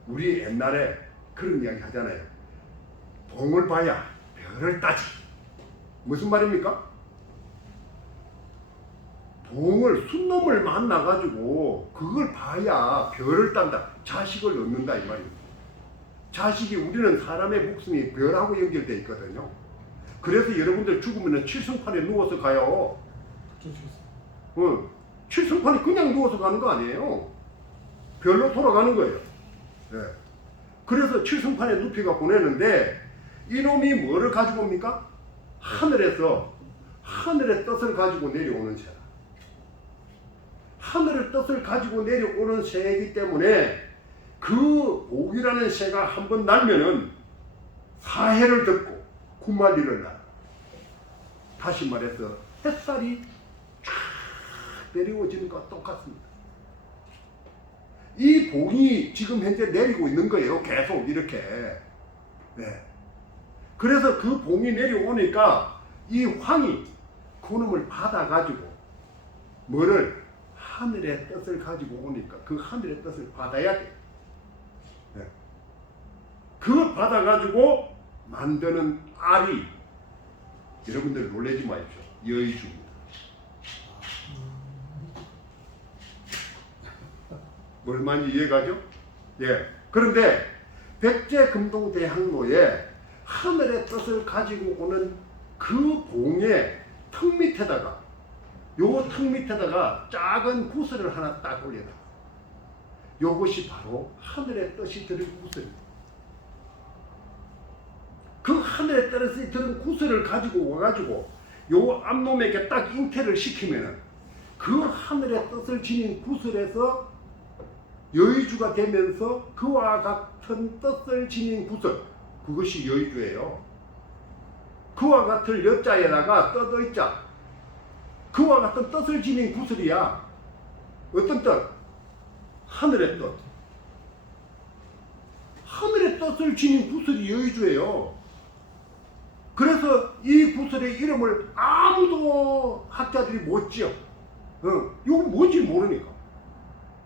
우리 옛날에 그런 이야기 하잖아요. 봉을 봐야 별을 따지. 무슨 말입니까? 봉을 순놈을 만나가지고 그걸 봐야 별을 딴다. 자식을 얻는다 이 말입니다. 자식이 우리는 사람의 목숨이 별하고 연결되어 있거든요. 그래서 여러분들 죽으면 칠성판에 누워서 가요. 칠성판에 그냥 누워서 가는 거 아니에요. 별로 돌아가는 거예요. 네. 그래서 칠성판에 눕히가 보내는데 이놈이 뭐를 가지고 옵니까? 하늘에서 하늘의 뜻을 가지고 내려오는 새라. 하늘의 뜻을 가지고 내려오는 새이기 때문에 그 복이라는 새가 한번 날면은 사해를 듣고 9만리를 날. 다시 말해서 햇살이 쫙 내려오지는 것과 똑같습니다. 이 봉이 지금 현재 내리고 있는 거예요. 계속 이렇게. 네. 그래서 그 봉이 내려오니까 이 황이 그놈을 받아가지고 뭐를 하늘의 뜻을 가지고 오니까 그 하늘의 뜻을 받아야 돼. 네. 그 받아가지고 만드는 알이 여러분들 놀라지 마십시오. 여의주입니다. 얼마나 이해가죠? 예. 그런데 백제금동대항로에 하늘의 뜻을 가지고 오는 그 봉의 턱 밑에다가 요 턱 밑에다가 작은 구슬을 하나 딱 올려놔. 요것이 바로 하늘의 뜻이 들은 구슬입니다. 그 하늘의 뜻이 들은 구슬을 가지고 와가지고 요 암놈에게 딱 잉태를 시키면은 그 하늘의 뜻을 지닌 구슬에서 여의주가 되면서 그와 같은 뜻을 지닌 구슬, 그것이 여의주예요. 그와 같은 여자에다가 떠도있자, 그와 같은 뜻을 지닌 구슬이야. 어떤 뜻? 하늘의 뜻. 하늘의 뜻을 지닌 구슬이 여의주예요. 그래서 이 구슬의 이름을 아무도 학자들이 못 지어. 이건 뭔지 모르니까.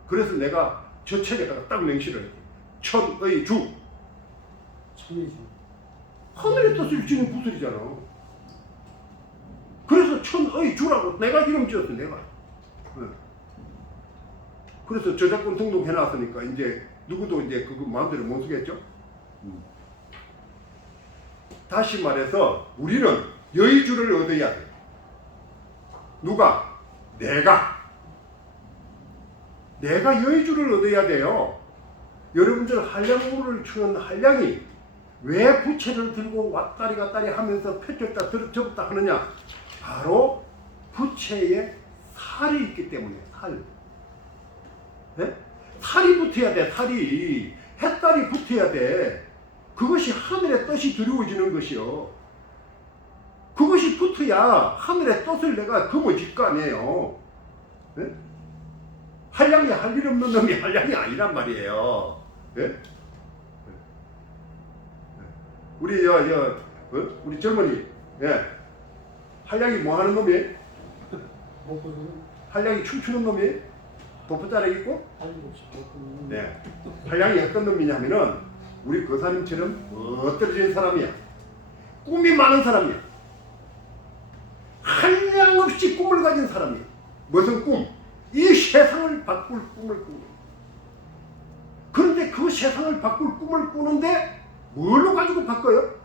그래서 내가 저 책에다가 딱 명시를 했지. 천의주. 천의주. 하늘의 뜻을 지닌 구슬이잖아. 그래서 천의주라고 내가 이름 지었어, 내가. 그래서 저작권 등록해놨으니까 이제 누구도 이제 그거 마음대로 못 쓰겠죠? 다시 말해서 우리는 여의주를 얻어야 돼. 누가? 내가 여의주를 얻어야 돼요. 여러분들 한량물을 추는 한량이 왜 부채를 들고 왔다리 갔다리 하면서 펴졌다 접었다 하느냐? 바로 부채에 살이 있기 때문에. 살. 네? 살이 붙어야 돼. 살이. 햇살이 붙어야 돼. 그것이 하늘의 뜻이 두려워지는 것이요. 그것이 붙어야 하늘의 뜻을 내가 거머쥘 거 아니에요. 네? 한량이 할 일 없는 놈이 한량이 아니란 말이에요. 네? 우리 우리 젊은이, 예. 한량이 뭐 하는 놈이? 한량이 춤추는 놈이? 도포자락 입고? 네. 한량이 어떤 놈이냐면은 우리 거사님처럼 멋들어진 사람이야. 꿈이 많은 사람이야. 한량없이 꿈을 가진 사람이야. 무슨 꿈? 이 세상을 바꿀 꿈을 꾸는. 그런데 그 세상을 바꿀 꿈을 꾸는데 뭘로 가지고 바꿔요?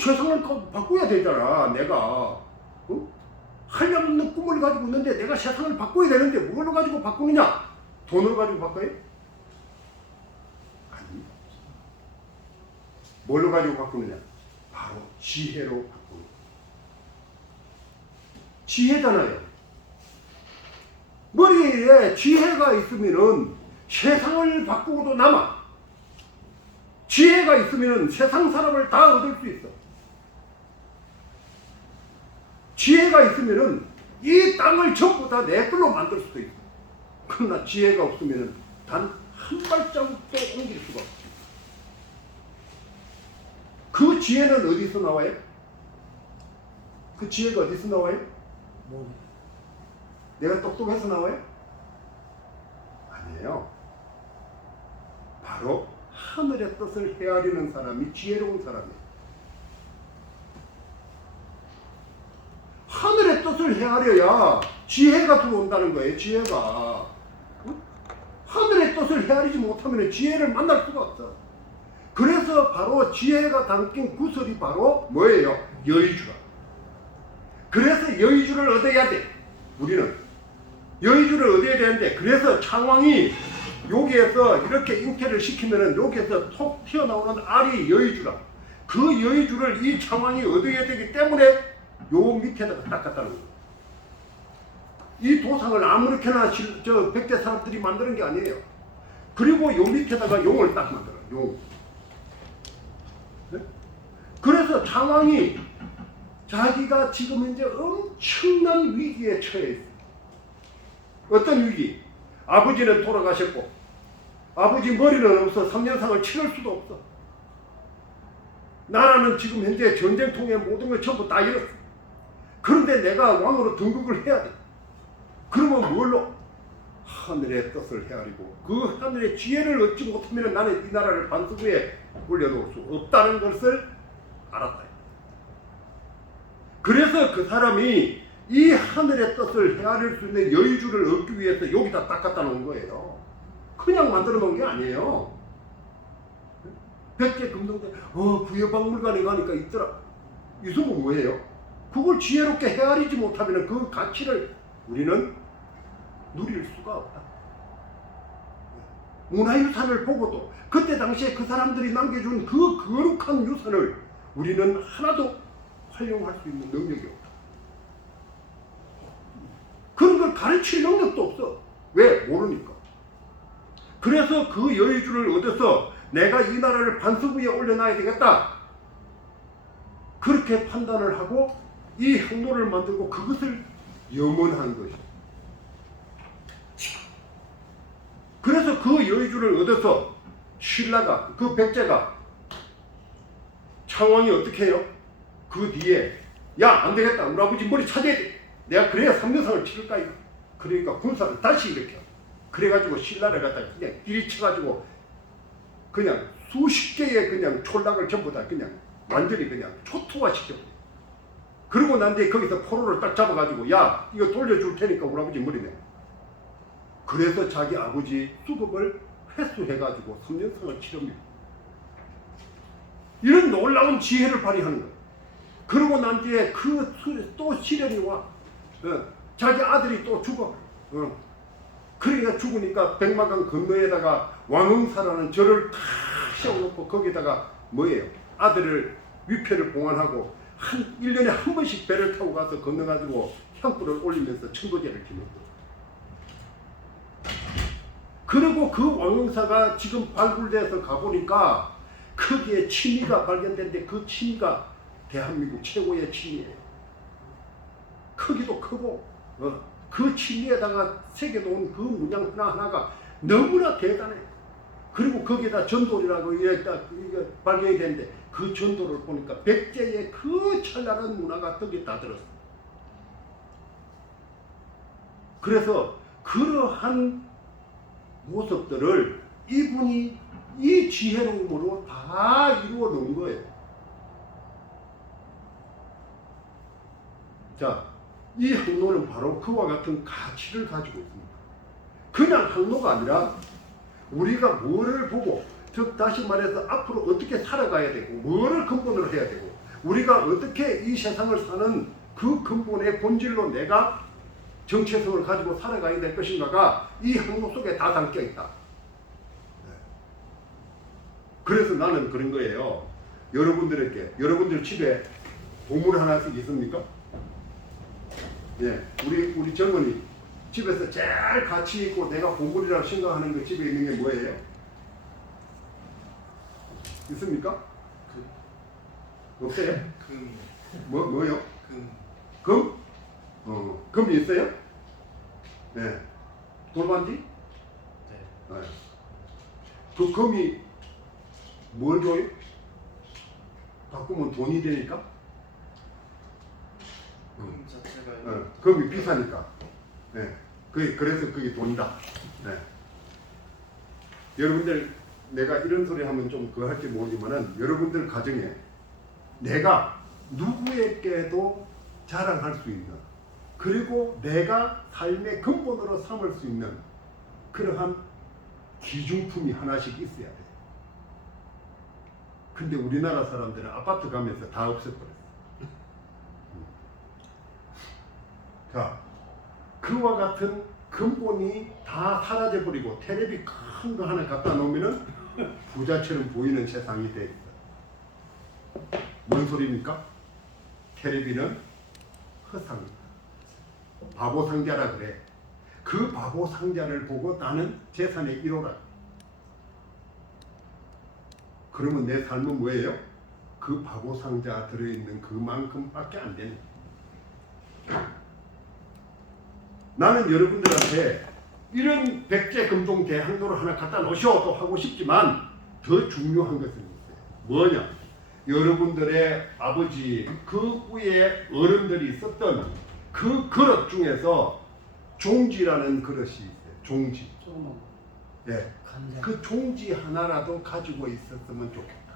세상을 바꿔야 되잖아. 내가 한량없는 꿈을 가지고 있는데 내가 세상을 바꿔야 되는데 뭘로 가지고 바꾸느냐? 돈을 가지고 바꿔요? 아니. 뭘로 가지고 바꾸느냐? 바로 지혜로 바꾸는. 지혜잖아요. 머리에 지혜가 있으면은 세상을 바꾸고도 남아. 지혜가 있으면 세상 사람을 다 얻을 수 있어. 지혜가 있으면 이 땅을 전부 다 내 걸로 만들 수도 있어. 그러나 지혜가 없으면 단 한 발자국도 옮길 수가 없어. 그 지혜는 어디서 나와요? 그 지혜가 어디서 나와요? 뭐 내가 똑똑해서 나와요? 아니에요. 바로 하늘의 뜻을 헤아리는 사람이 지혜로운 사람이에요. 하늘의 뜻을 헤아려야 지혜가 들어온다는 거예요. 지혜가. 하늘의 뜻을 헤아리지 못하면 지혜를 만날 수가 없어. 그래서 바로 지혜가 담긴 구설이 바로 뭐예요? 여의주라. 그래서 여의주를 얻어야 돼. 우리는 여의주를 얻어야 되는데, 그래서 창왕이 여기에서 이렇게 잉태를 시키면은 여기에서 톡 튀어나오는 알이 여의주라. 그 여의주를 이 창왕이 얻어야 되기 때문에 요 밑에다가 딱 갖다 놓은 거예요. 이 도상을 아무렇게나 저 백제 사람들이 만드는 게 아니에요. 그리고 요 밑에다가 용을 딱 만들어요. 용. 네? 그래서 창왕이 자기가 지금 이제 엄청난 위기에 처해 있어요. 어떤 위기? 아버지는 돌아가셨고, 아버지 머리는 없어 3년상을 치를 수도 없어. 나라는 지금 현재 전쟁통에 모든 걸 전부 다 잃었어. 그런데 내가 왕으로 등극을 해야 돼. 그러면 뭘로? 하늘의 뜻을 헤아리고 그 하늘의 지혜를 얻지 못하면 나는 이 나라를 반수부에 올려놓을 수 없다는 것을 알았다. 그래서 그 사람이 이 하늘의 뜻을 헤아릴 수 있는 여의주를 얻기 위해서 여기다 딱 갖다 놓은 거예요. 그냥 만들어 놓은 게 아니에요. 백제 금성대 부여박물관에 가니까 있더라. 이소문 뭐예요? 그걸 지혜롭게 헤아리지 못하면 그 가치를 우리는 누릴 수가 없다. 문화유산을 보고도 그때 당시에 그 사람들이 남겨준 그 거룩한 유산을 우리는 하나도 활용할 수 있는 능력이 없다. 그런 걸 가르칠 능력도 없어. 왜? 모르니까. 그래서 그 여의주를 얻어서 내가 이 나라를 반수부에 올려놔야 되겠다. 그렇게 판단을 하고 이 항로를 만들고 그것을 염원한 것이다. 그래서 그 여의주를 얻어서 신라가, 그 백제가, 창왕이 어떻게 해요? 그 뒤에 야 안되겠다, 우리 아버지 머리 찾아야 돼. 내가 그래야 3년상을 치를까 이거. 그러니까 군사를 다시 일으켜. 그래가지고 신라를 갖다 그냥 일쳐가지고 그냥 수십 개의 그냥 촌락을 전부 다 그냥 완전히 그냥 초토화시켜. 그러고 난 뒤에 거기서 포로를 딱 잡아가지고 야 이거 돌려줄 테니까 우리 아버지 머리 내. 그래서 자기 아버지 수급을 회수해가지고 3년상을 치릅니다. 이런 놀라운 지혜를 발휘하는 거예요. 그러고 난 뒤에 또 시련이 와. 자기 아들이 또 죽어. 그러니까 죽으니까 백마강 건너에다가 왕흥사라는 절을 탁 세워놓고 거기다가 뭐예요? 아들을 위패를 봉안하고 1년에 한 번씩 배를 타고 가서 건너가지고 향불을 올리면서 천도제를 지는 거예요. 그리고 그 왕흥사가 지금 발굴돼서 가보니까 거기에 침이가 발견된데 그 침이가 대한민국 최고의 침이에요. 크기도 크고 그 침이에다가 새겨놓은 그 문양 하나하나가 너무나 대단해. 그리고 거기에다 전돌이라고 이게 발견이 됐는데 그 전돌을 보니까 백제의 그 찬란한 문화가 거기에 다 들었어. 그래서 그러한 모습들을 이분이 이 지혜로움으로 다 이루어 놓은 거예요. 자, 이 항로는 바로 그와 같은 가치를 가지고 있습니다. 그냥 항로가 아니라 우리가 뭐를 보고, 즉 다시 말해서 앞으로 어떻게 살아가야 되고 뭐를 근본으로 해야 되고 우리가 어떻게 이 세상을 사는 그 근본의 본질로 내가 정체성을 가지고 살아가야 될 것인가가 이 항로 속에 다 담겨 있다. 그래서 나는 그런 거예요. 여러분들에게, 여러분들 집에 보물 하나씩 있습니까? 예, 우리 젊은이 집에서 제일 가치 있고 내가 보물이라고 생각하는 거 집에 있는 게 뭐예요? 있습니까? 금, 없어요? 금, 뭐요? 금, 금? 금이 있어요? 네. 돌반지? 네. 네. 그 금이 뭘 줘요? 바꾸면 돈이 되니까? 금 자체가 금이 비싸니까. 네. 그래서 그게 돈이다. 네. 여러분들, 내가 이런 소리 하면 좀 그거 할지 모르지만은, 여러분들 가정에 내가 누구에게도 자랑할 수 있는, 그리고 내가 삶의 근본으로 삼을 수 있는 그러한 기중품이 하나씩 있어야 돼. 근데 우리나라 사람들은 아파트 가면서 다 없애버렸어. 자, 그와 같은 근본이 다 사라져버리고 텔레비 큰 거 하나 갖다 놓으면은 부자처럼 보이는 세상이 돼 있어. 뭔 소리입니까? 텔레비는 허상이다. 바보 상자라 그래. 그 바보 상자를 보고 나는 재산의 1호라. 그러면 내 삶은 뭐예요? 그 바보 상자 들어있는 그만큼밖에 안 되는. 나는 여러분들한테 이런 백제 금종 대학로를 하나 갖다 놓으셔도 하고 싶지만 더 중요한 것은 있어요. 뭐냐? 여러분들의 아버지 그 위에 어른들이 썼던 그 그릇 중에서 종지라는 그릇이 있어요. 종지. 조금만 네. 간장. 그 종지 하나라도 가지고 있었으면 좋겠다.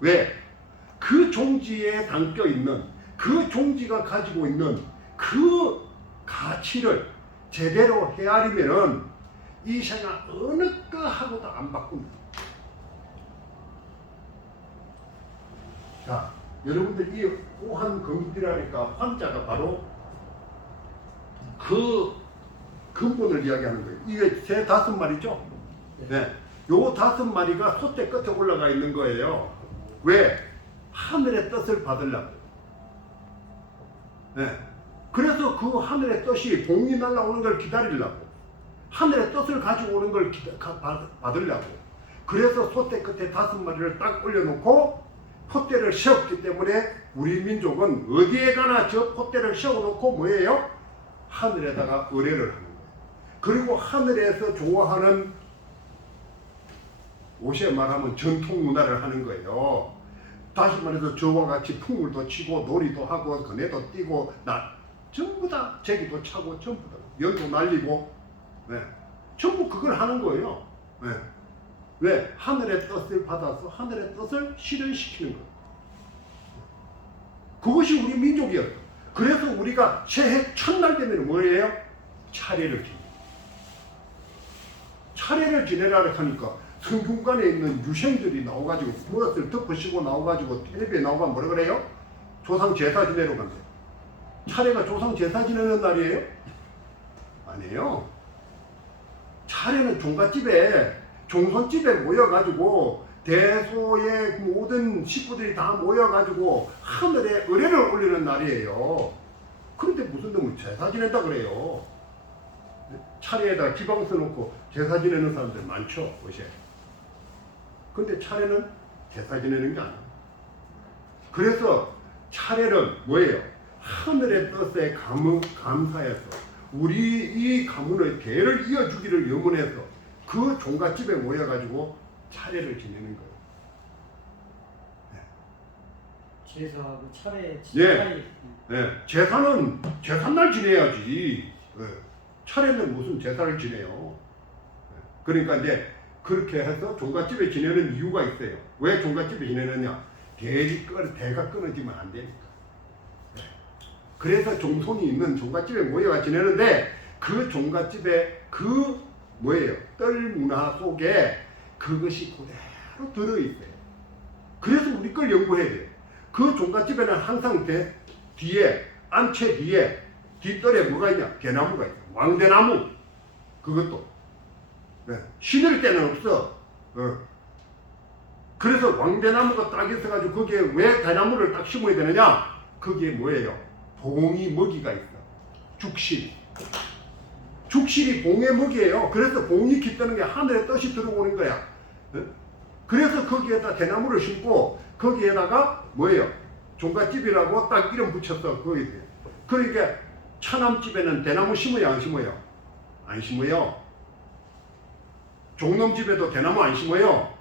왜? 그 종지에 담겨 있는, 그 종지가 가지고 있는 그 가치를 제대로 헤아리면은 이 세상 어느 거하고도 안 바꾼다. 자, 여러분들 이 호환금이라니까 환자가 바로 그 근본을 이야기하는 거예요. 이게 새 5마리죠? 네. 요 5마리가 솥대 끝에 올라가 있는 거예요. 왜? 하늘의 뜻을 받으려고. 네. 그래서 그 하늘의 뜻이 봉이 날라오는 걸 기다리려고. 하늘의 뜻을 가지고 오는 걸 받으려고. 그래서 솥대 끝에 5마리를 딱 올려놓고 폿대를 세웠기 때문에 우리 민족은 어디에 가나 저 폿대를 세워놓고 뭐예요? 하늘에다가 의뢰를 하는 거예요. 그리고 하늘에서 좋아하는, 옷에 말하면 전통 문화를 하는 거예요. 다시 말해서 저와 같이 풍물도 치고 놀이도 하고 그네도 뛰고 전부 다 제기도 차고 전부 다 연도 날리고, 네. 전부 그걸 하는 거예요. 네. 왜? 하늘의 뜻을 받아서 하늘의 뜻을 실현시키는 거예요. 그것이 우리 민족이었어. 그래서 우리가 새해 첫날 되면 뭐예요? 차례를 지내. 차례를 지내라 하니까 성균관에 있는 유생들이 나와가지고 무엇을 덮으시고 나와가지고 텔레비에 나오가 뭐라 그래요? 조상 제사 지내러 간대. 차례가 조상 제사 지내는 날이에요? 아니에요. 차례는 종갓집에, 종손집에 모여가지고 대소의 모든 식구들이 다 모여가지고 하늘에 의뢰를 올리는 날이에요. 그런데 무슨 놈은 제사 지낸다 그래요. 차례에다 기방 써놓고 제사 지내는 사람들 많죠, 옷에. 근데 차례는 제사 지내는 게 아니에요. 그래서 차례는 뭐예요? 하늘의 뜻에 감사해서 우리 이 가문의 대를 이어주기를 염원해서 그 종갓집에 모여가지고 차례를 지내는 거예요. 제사하고 차례 예. 네. 제사는 제삿날 지내야지. 네. 차례는 무슨 제사를 지내요. 네. 그러니까 이제 그렇게 해서 종갓집에 지내는 이유가 있어요. 왜 종갓집에 지내느냐? 대가 끊어지면 안 되니까. 네. 그래서 종손이 있는 종갓집에 모여가 지내는데 그 종갓집에 그 뭐예요? 뜰 문화 속에 그것이 그대로 들어있어요. 그래서 우리 걸 연구해야 돼요. 그 종갓집에는 항상 뒤에, 안채 뒤에, 뒷뜰에 뭐가 있냐? 대나무가 있어. 왕대나무. 그것도. 네. 신을 때는 없어. 그래서 왕대나무가 딱 있어가지고 거기에 왜 대나무를 딱 심어야 되느냐? 거기에 뭐예요? 봉이 먹이가 있어. 죽실. 죽실이 봉의 먹이에요. 그래서 봉이 깃드는 게 하늘의 뜻이 들어오는 거야. 예? 그래서 거기에다 대나무를 심고 거기에다가 뭐예요? 종갓집이라고 딱 이름 붙였어. 거기. 그러니까 차남집에는 대나무 심어요, 안 심어요? 안 심어요. 종놈집에도 대나무 안 심어요.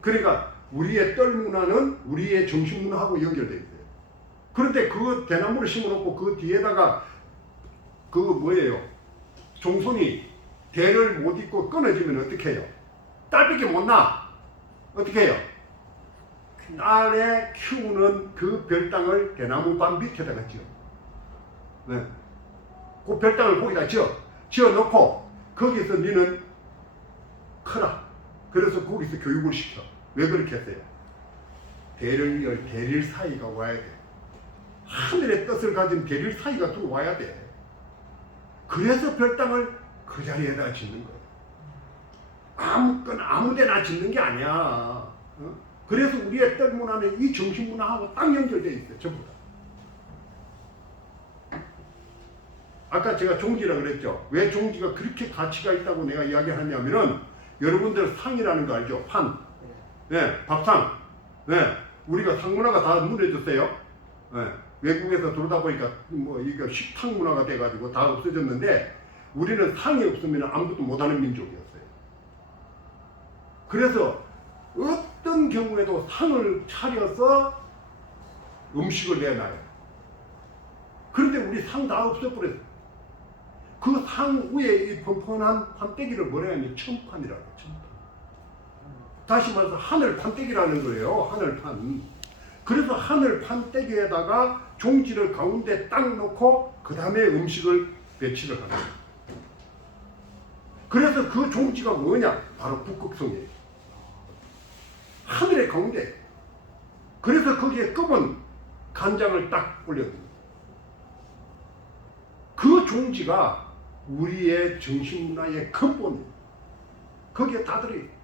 그러니까 우리의 뜰 문화는 우리의 정신 문화하고 연결되어 있어요. 그런데 그 대나무를 심어놓고 그 뒤에다가 그 뭐예요? 종손이 대를 못 잇고 끊어지면 어떻게 해요? 딸밖에 못 나. 어떻게 해요? 딸에 키우는 그 별당을 대나무반 밑에다가 지어. 네. 그 별당을 거기다 지어 놓고 거기서 니는 커라. 그래서 거기서 교육을 시켜. 왜 그렇게 했어요? 대릴 사이가 와야 돼. 하늘의 뜻을 가진 대릴 사이가 들어와야 돼. 그래서 별당을 그 자리에다 짓는 거예요. 아무데나 짓는 게 아니야. 어? 그래서 우리의 뜰 문화는 이 정신 문화하고 딱 연결되어 있어요. 전부 다. 아까 제가 종지라 그랬죠. 왜 종지가 그렇게 가치가 있다고 내가 이야기하냐면은 여러분들 상이라는 거 알죠? 판. 네, 밥상. 네, 우리가 상문화가 다 무너졌어요. 네, 외국에서 들어오다 보니까 뭐 이거 식탁 문화가 돼가지고 다 없어졌는데 우리는 상이 없으면 아무것도 못하는 민족이었어요. 그래서 어떤 경우에도 상을 차려서 음식을 내놔요. 그런데 우리 상 다 없어버렸어요. 그 상 위에 이 펀펀한 판때기를 뭐라 하냐면 천판이라고 해요. 천판. 다시 말해서 하늘 판때기라는 거예요. 하늘판. 그래서 하늘 판때기에다가 종지를 가운데 딱 놓고 그 다음에 음식을 배치를 하는 거예요. 그래서 그 종지가 뭐냐? 바로 북극성이에요. 하늘의 가운데. 그래서 거기에 검은 간장을 딱 올려줍니다. 그 종지가 우리의 정신문화의 근본이에요. 거기에 다 들어있어요.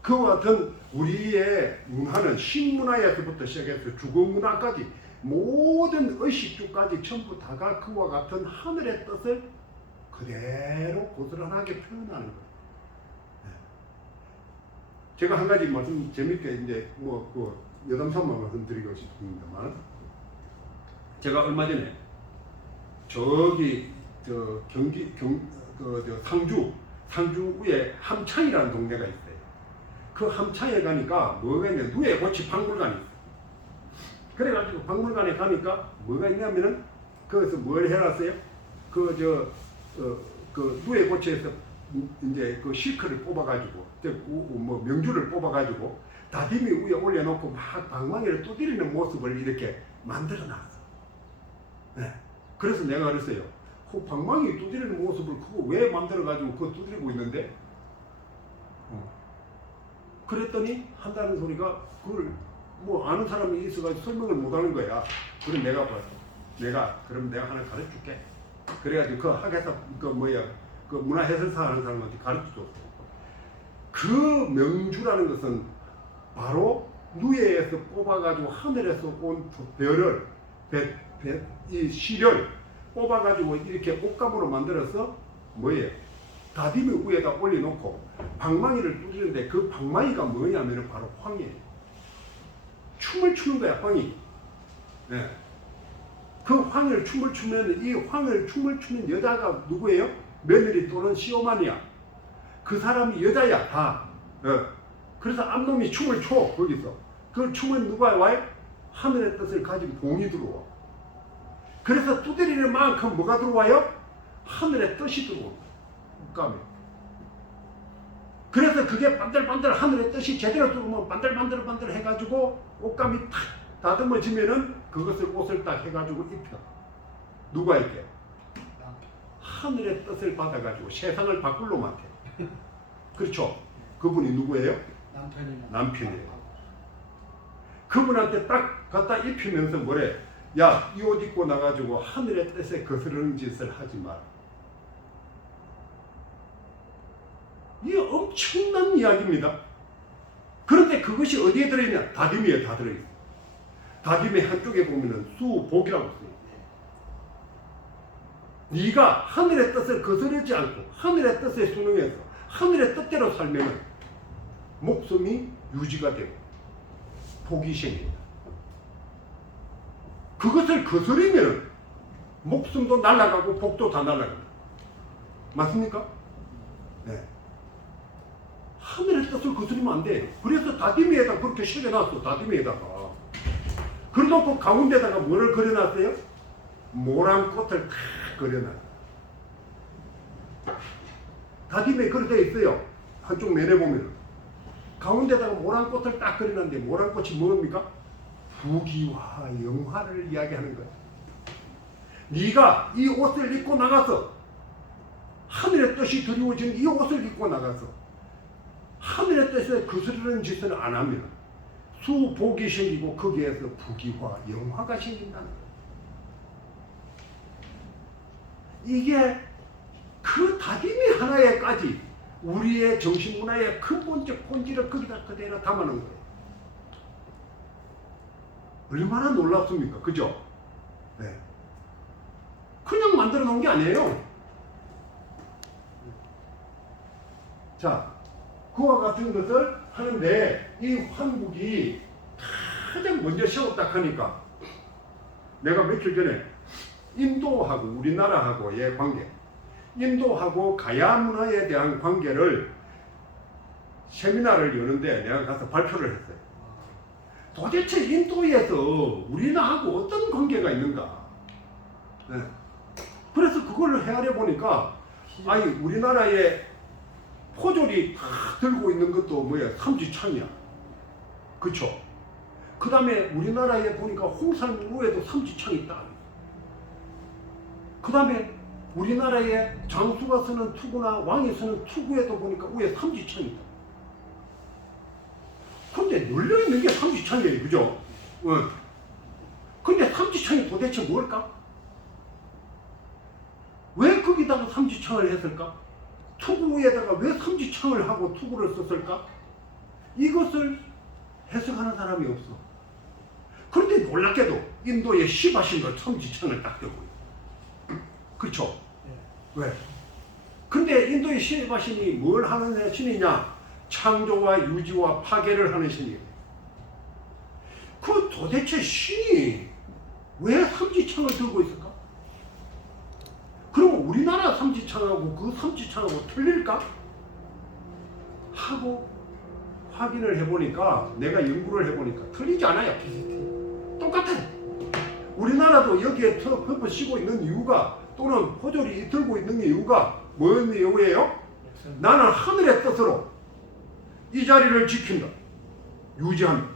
그와 같은 우리의 문화는 신문화에서부터 시작해서 주거문화까지 모든 의식주까지 전부 다가 그와 같은 하늘의 뜻을 그대로 고스란하게 표현하는 거예요. 제가 한 가지 말씀 재밌게 이제 그 여담삼아 말씀드리고 싶습니다만, 제가 얼마 전에 저기 저 상주 위에 함창이라는 동네가 있어요. 그 함창에 가니까 뭐가 있냐, 누에고치 박물관이 있어요. 그래가지고 박물관에 가니까 뭐가 있냐면은 거기서 뭘 해놨어요? 그 누에고치에서 이제 그 실크를 뽑아가지고 뭐 명주를 뽑아가지고 다디미 위에 올려놓고 막 방망이를 두드리는 모습을 이렇게 만들어놨어. 네. 그래서 내가 그랬어요. 그 방망이 두드리는 모습을 그거 왜 만들어가지고 그거 두드리고 있는데? 그랬더니 한다는 소리가 그걸 뭐 아는 사람이 있어가지고 설명을 못하는 거야. 그럼 내가 봤어. 그럼 내가 하나 가르쳐줄게. 그래가지고 그 학에서 그 문화해설사 하는 사람한테 가르쳐줬어. 그 명주라는 것은 바로 누에에서 뽑아가지고 하늘에서 온 별을 이 실을 뽑아가지고 이렇게 옷감으로 만들어서 뭐예요? 다디미 위에다 올려놓고 방망이를 두드리는데 그 방망이가 뭐냐면 바로 황이에요. 춤을 추는 거야, 황이. 네. 그 황을 춤을 추면 이 황을 춤을 추는 여자가 누구예요? 며느리 또는 시어머니야. 그 사람이 여자야, 다. 그래서 암놈이 춤을 춰, 거기서. 그 춤은 누가 와요? 하늘의 뜻을 가진 봉이 들어와. 그래서 두드리는 만큼 뭐가 들어와요? 하늘의 뜻이 들어옵니다. 옷감에. 그래서 그게 반들반들 하늘의 뜻이 제대로 들어오면 반들반들 해가지고 옷감이 탁 다듬어지면은 그것을 옷을 딱 해가지고 입혀. 누가 입혀? 하늘의 뜻을 받아가지고 세상을 바꿀 놈한테. 그렇죠? 그분이 누구예요? 남편이에요. 그분한테 딱 갖다 입히면서 뭐래? 야, 이 옷 입고 나가지고 하늘의 뜻에 거스르는 짓을 하지 마라. 이게 엄청난 이야기입니다. 그런데 그것이 어디에 들어있냐? 다디미에 다 들어있어요. 다디미 한쪽에 보면은 수복이라고 써요. 네가 하늘의 뜻을 거스르지 않고 하늘의 뜻에 순응해서 하늘의 뜻대로 살면 목숨이 유지가 되고 복이 생긴다. 그것을 거스르면 목숨도 날아가고 복도 다 날아간다. 맞습니까? 네. 하늘의 뜻을 거스르면 안 돼. 그래서 다디미에다 그렇게 새겨놨어. 다디미에다가. 그래놓고 가운데다가 뭐를 그려놨어요? 모란 꽃을 탁 그려놨어. 다디미에 그렇게 되어 있어요. 한쪽 면에 보면 가운데다가 모란 꽃을 딱 그려놨는데 모란 꽃이 뭡니까? 부귀와 영화를 이야기하는 거야. 네가 이 옷을 입고 나가서 하늘의 뜻이 드리워진 이 옷을 입고 나가서 하늘의 뜻에 거스르는 짓을 안 하면 수복이 생기고 거기에서 부귀와 영화가 생긴다는 거야. 이게 그 다짐이 하나에까지 우리의 정신문화의 근본적 본질을 거기다 그대로 담아놓은 거예요. 얼마나 놀랍습니까? 그죠? 네. 그냥 만들어 놓은 게 아니에요. 자, 그와 같은 것을 하는데 이 황국이 가장 먼저 세웠다 하니까 내가 며칠 전에 인도하고 우리나라하고의 관계, 인도하고 가야 문화에 대한 관계를 세미나를 여는데 내가 가서 발표를 했어요. 도대체 인도에서 우리나라하고 어떤 관계가 있는가? 네. 그래서 그걸 헤아려 보니까 아니 우리나라에 포졸이 다 들고 있는 것도 뭐야? 삼지창이야. 그쵸? 그 다음에 우리나라에 보니까 홍산루에도 삼지창이 있다. 그 다음에 우리나라에 장수가 쓰는 투구나 왕이 쓰는 투구에도 보니까 위에 삼지창이 있다. 근데 눌려있는 게 삼지창이에요. 그죠? 응. 근데 삼지창이 도대체 뭘까? 왜 거기다가 삼지창을 했을까? 투구에다가 왜 삼지창을 하고 투구를 썼을까? 이것을 해석하는 사람이 없어. 그런데 놀랍게도 인도의 시바신도 삼지창을 딱 들고 있어. 그렇죠? 네. 왜? 근데 인도의 시바신이 뭘 하는 신이냐? 창조와 유지와 파괴를 하는 신이에요. 그 도대체 신이 왜 삼지창을 들고 있을까? 그럼 우리나라 삼지창하고 그 삼지창하고 틀릴까? 하고 확인을 해보니까 내가 연구를 해보니까 틀리지 않아요. 똑같아. 우리나라도 여기에 덮어 씌고 있는 이유가 또는 포졸이 들고 있는 이유가 뭔 이유예요? 나는 하늘의 뜻으로 이 자리를 지킨다. 유지한다.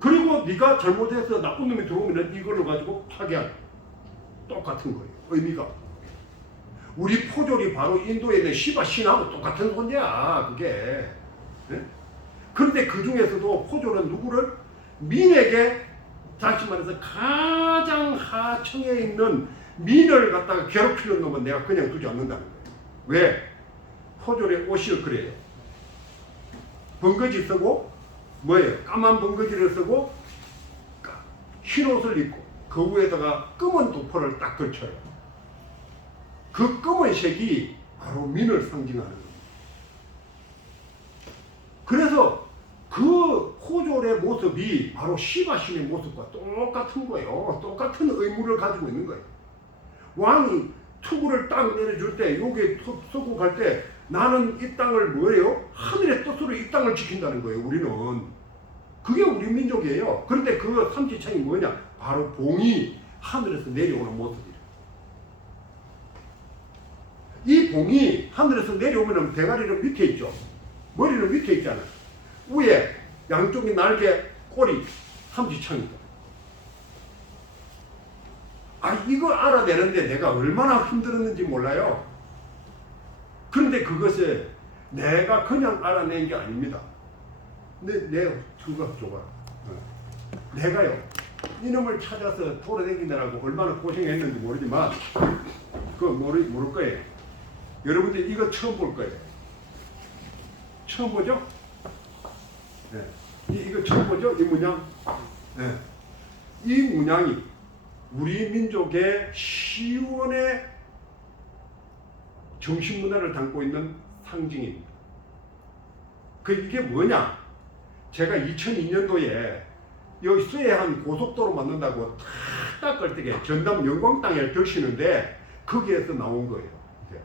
그리고 네가 잘못해서 나쁜 놈이 들어오면 이걸로 가지고 파괴한다. 똑같은 거예요. 의미가. 우리 포졸이 바로 인도에 있는 시바 신하고 똑같은 존재야. 그게. 네? 그런데 그 중에서도 포졸은 누구를? 민에게 다시 말해서 가장 하층에 있는 민을 갖다가 괴롭히는 놈은 내가 그냥 두지 않는다는 거예요. 왜? 포졸의 옷을 그래요. 번거지 쓰고 뭐예요? 까만 번거지를 쓰고 흰 옷을 입고 그 위에다가 검은 도포를 딱 걸쳐요. 그 검은 색이 바로 민을 상징하는 겁니다. 그래서 그 포졸의 모습이 바로 시바신의 모습과 똑같은 거예요. 똑같은 의무를 가지고 있는 거예요. 왕이 투구를 딱 내려줄 때 여기에 쏘고 갈 때 나는 이 땅을 뭐예요? 하늘의 뜻으로 이 땅을 지킨다는 거예요. 우리는. 그게 우리 민족이에요. 그런데 그 삼지창이 뭐냐? 바로 봉이 하늘에서 내려오는 모습이에요. 이 봉이 하늘에서 내려오면 대가리는 밑에 있죠. 머리는 밑에 있잖아요. 위에 양쪽이 날개, 꼬리, 삼지창이다. 아, 이거 알아내는데 내가 얼마나 힘들었는지 몰라요. 그런데 그것을 내가 그냥 알아낸 게 아닙니다. 근데 내 그거 줘봐. 내가요 이놈을 찾아서 돌아다니느라고 얼마나 고생했는지 모르지만 그거 모를 거예요. 여러분들 이거 처음 볼 거예요. 처음 보죠? 네. 이거 처음 보죠? 이 문양. 네. 이 문양이 우리 민족의 시원의 정신문화를 담고 있는 상징입니다. 이게 뭐냐? 제가 2002년도에 여기 수해안 고속도로 만든다고 탁 걸때게 전남 영광 땅에 드시는데 거기에서 나온 거예요. 이게.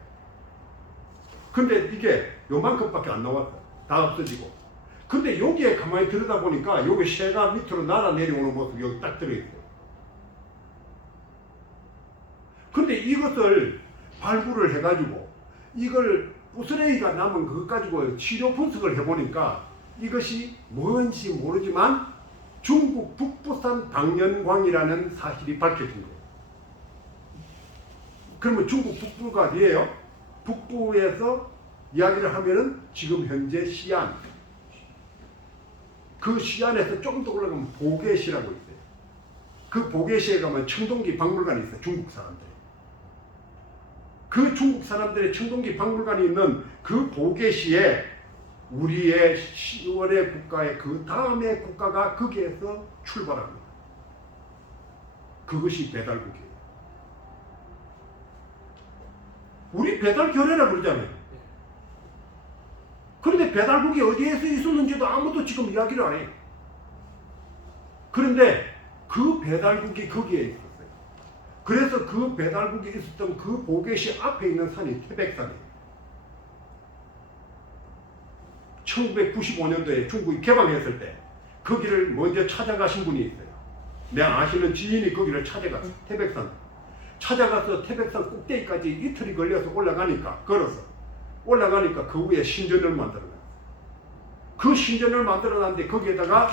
근데 이게 요만큼밖에 안 나왔어. 다 없어지고. 근데 여기에 가만히 들여다보니까 여기 새가 밑으로 날아 내려오는 모습이 여기 딱 들어있어요. 근데 이것을 발굴을 해가지고 이걸 부스레기가 남은 그것 가지고 치료 분석을 해보니까 이것이 뭔지 모르지만 중국 북부산 당연광이라는 사실이 밝혀진 거예요. 그러면 중국 북부가 어디예요? 북부에서 이야기를 하면은 지금 현재 시안, 그 시안에서 좀 더 올라가면 보게시라고 있어요. 그 보게시에 가면 청동기 박물관이 있어요. 중국 사람들. 그 중국 사람들의 청동기 박물관이 있는 그 보게시에 우리의 10월의 국가의 그 다음의 국가가 거기에서 출발합니다. 그것이 배달국이에요. 우리 배달결례라 그러잖아요. 그런데 배달국이 어디에서 있었는지도 아무도 지금 이야기를 안 해요. 그런데 그 배달국이 거기에 있었어요. 그래서 그 배달국이 있었던 그 보게시 앞에 있는 산이 태백산이에요. 1995년도에 중국이 개방했을 때 거기를 먼저 찾아가신 분이 있어요. 내가 아시는 지인이 거기를 찾아갔어요. 태백산. 찾아가서 태백산 꼭대기까지 이틀이 걸려서 올라가니까, 걸어서 올라가니까 그 위에 신전을 만들어놨어요. 그 신전을 만들어놨는데 거기에다가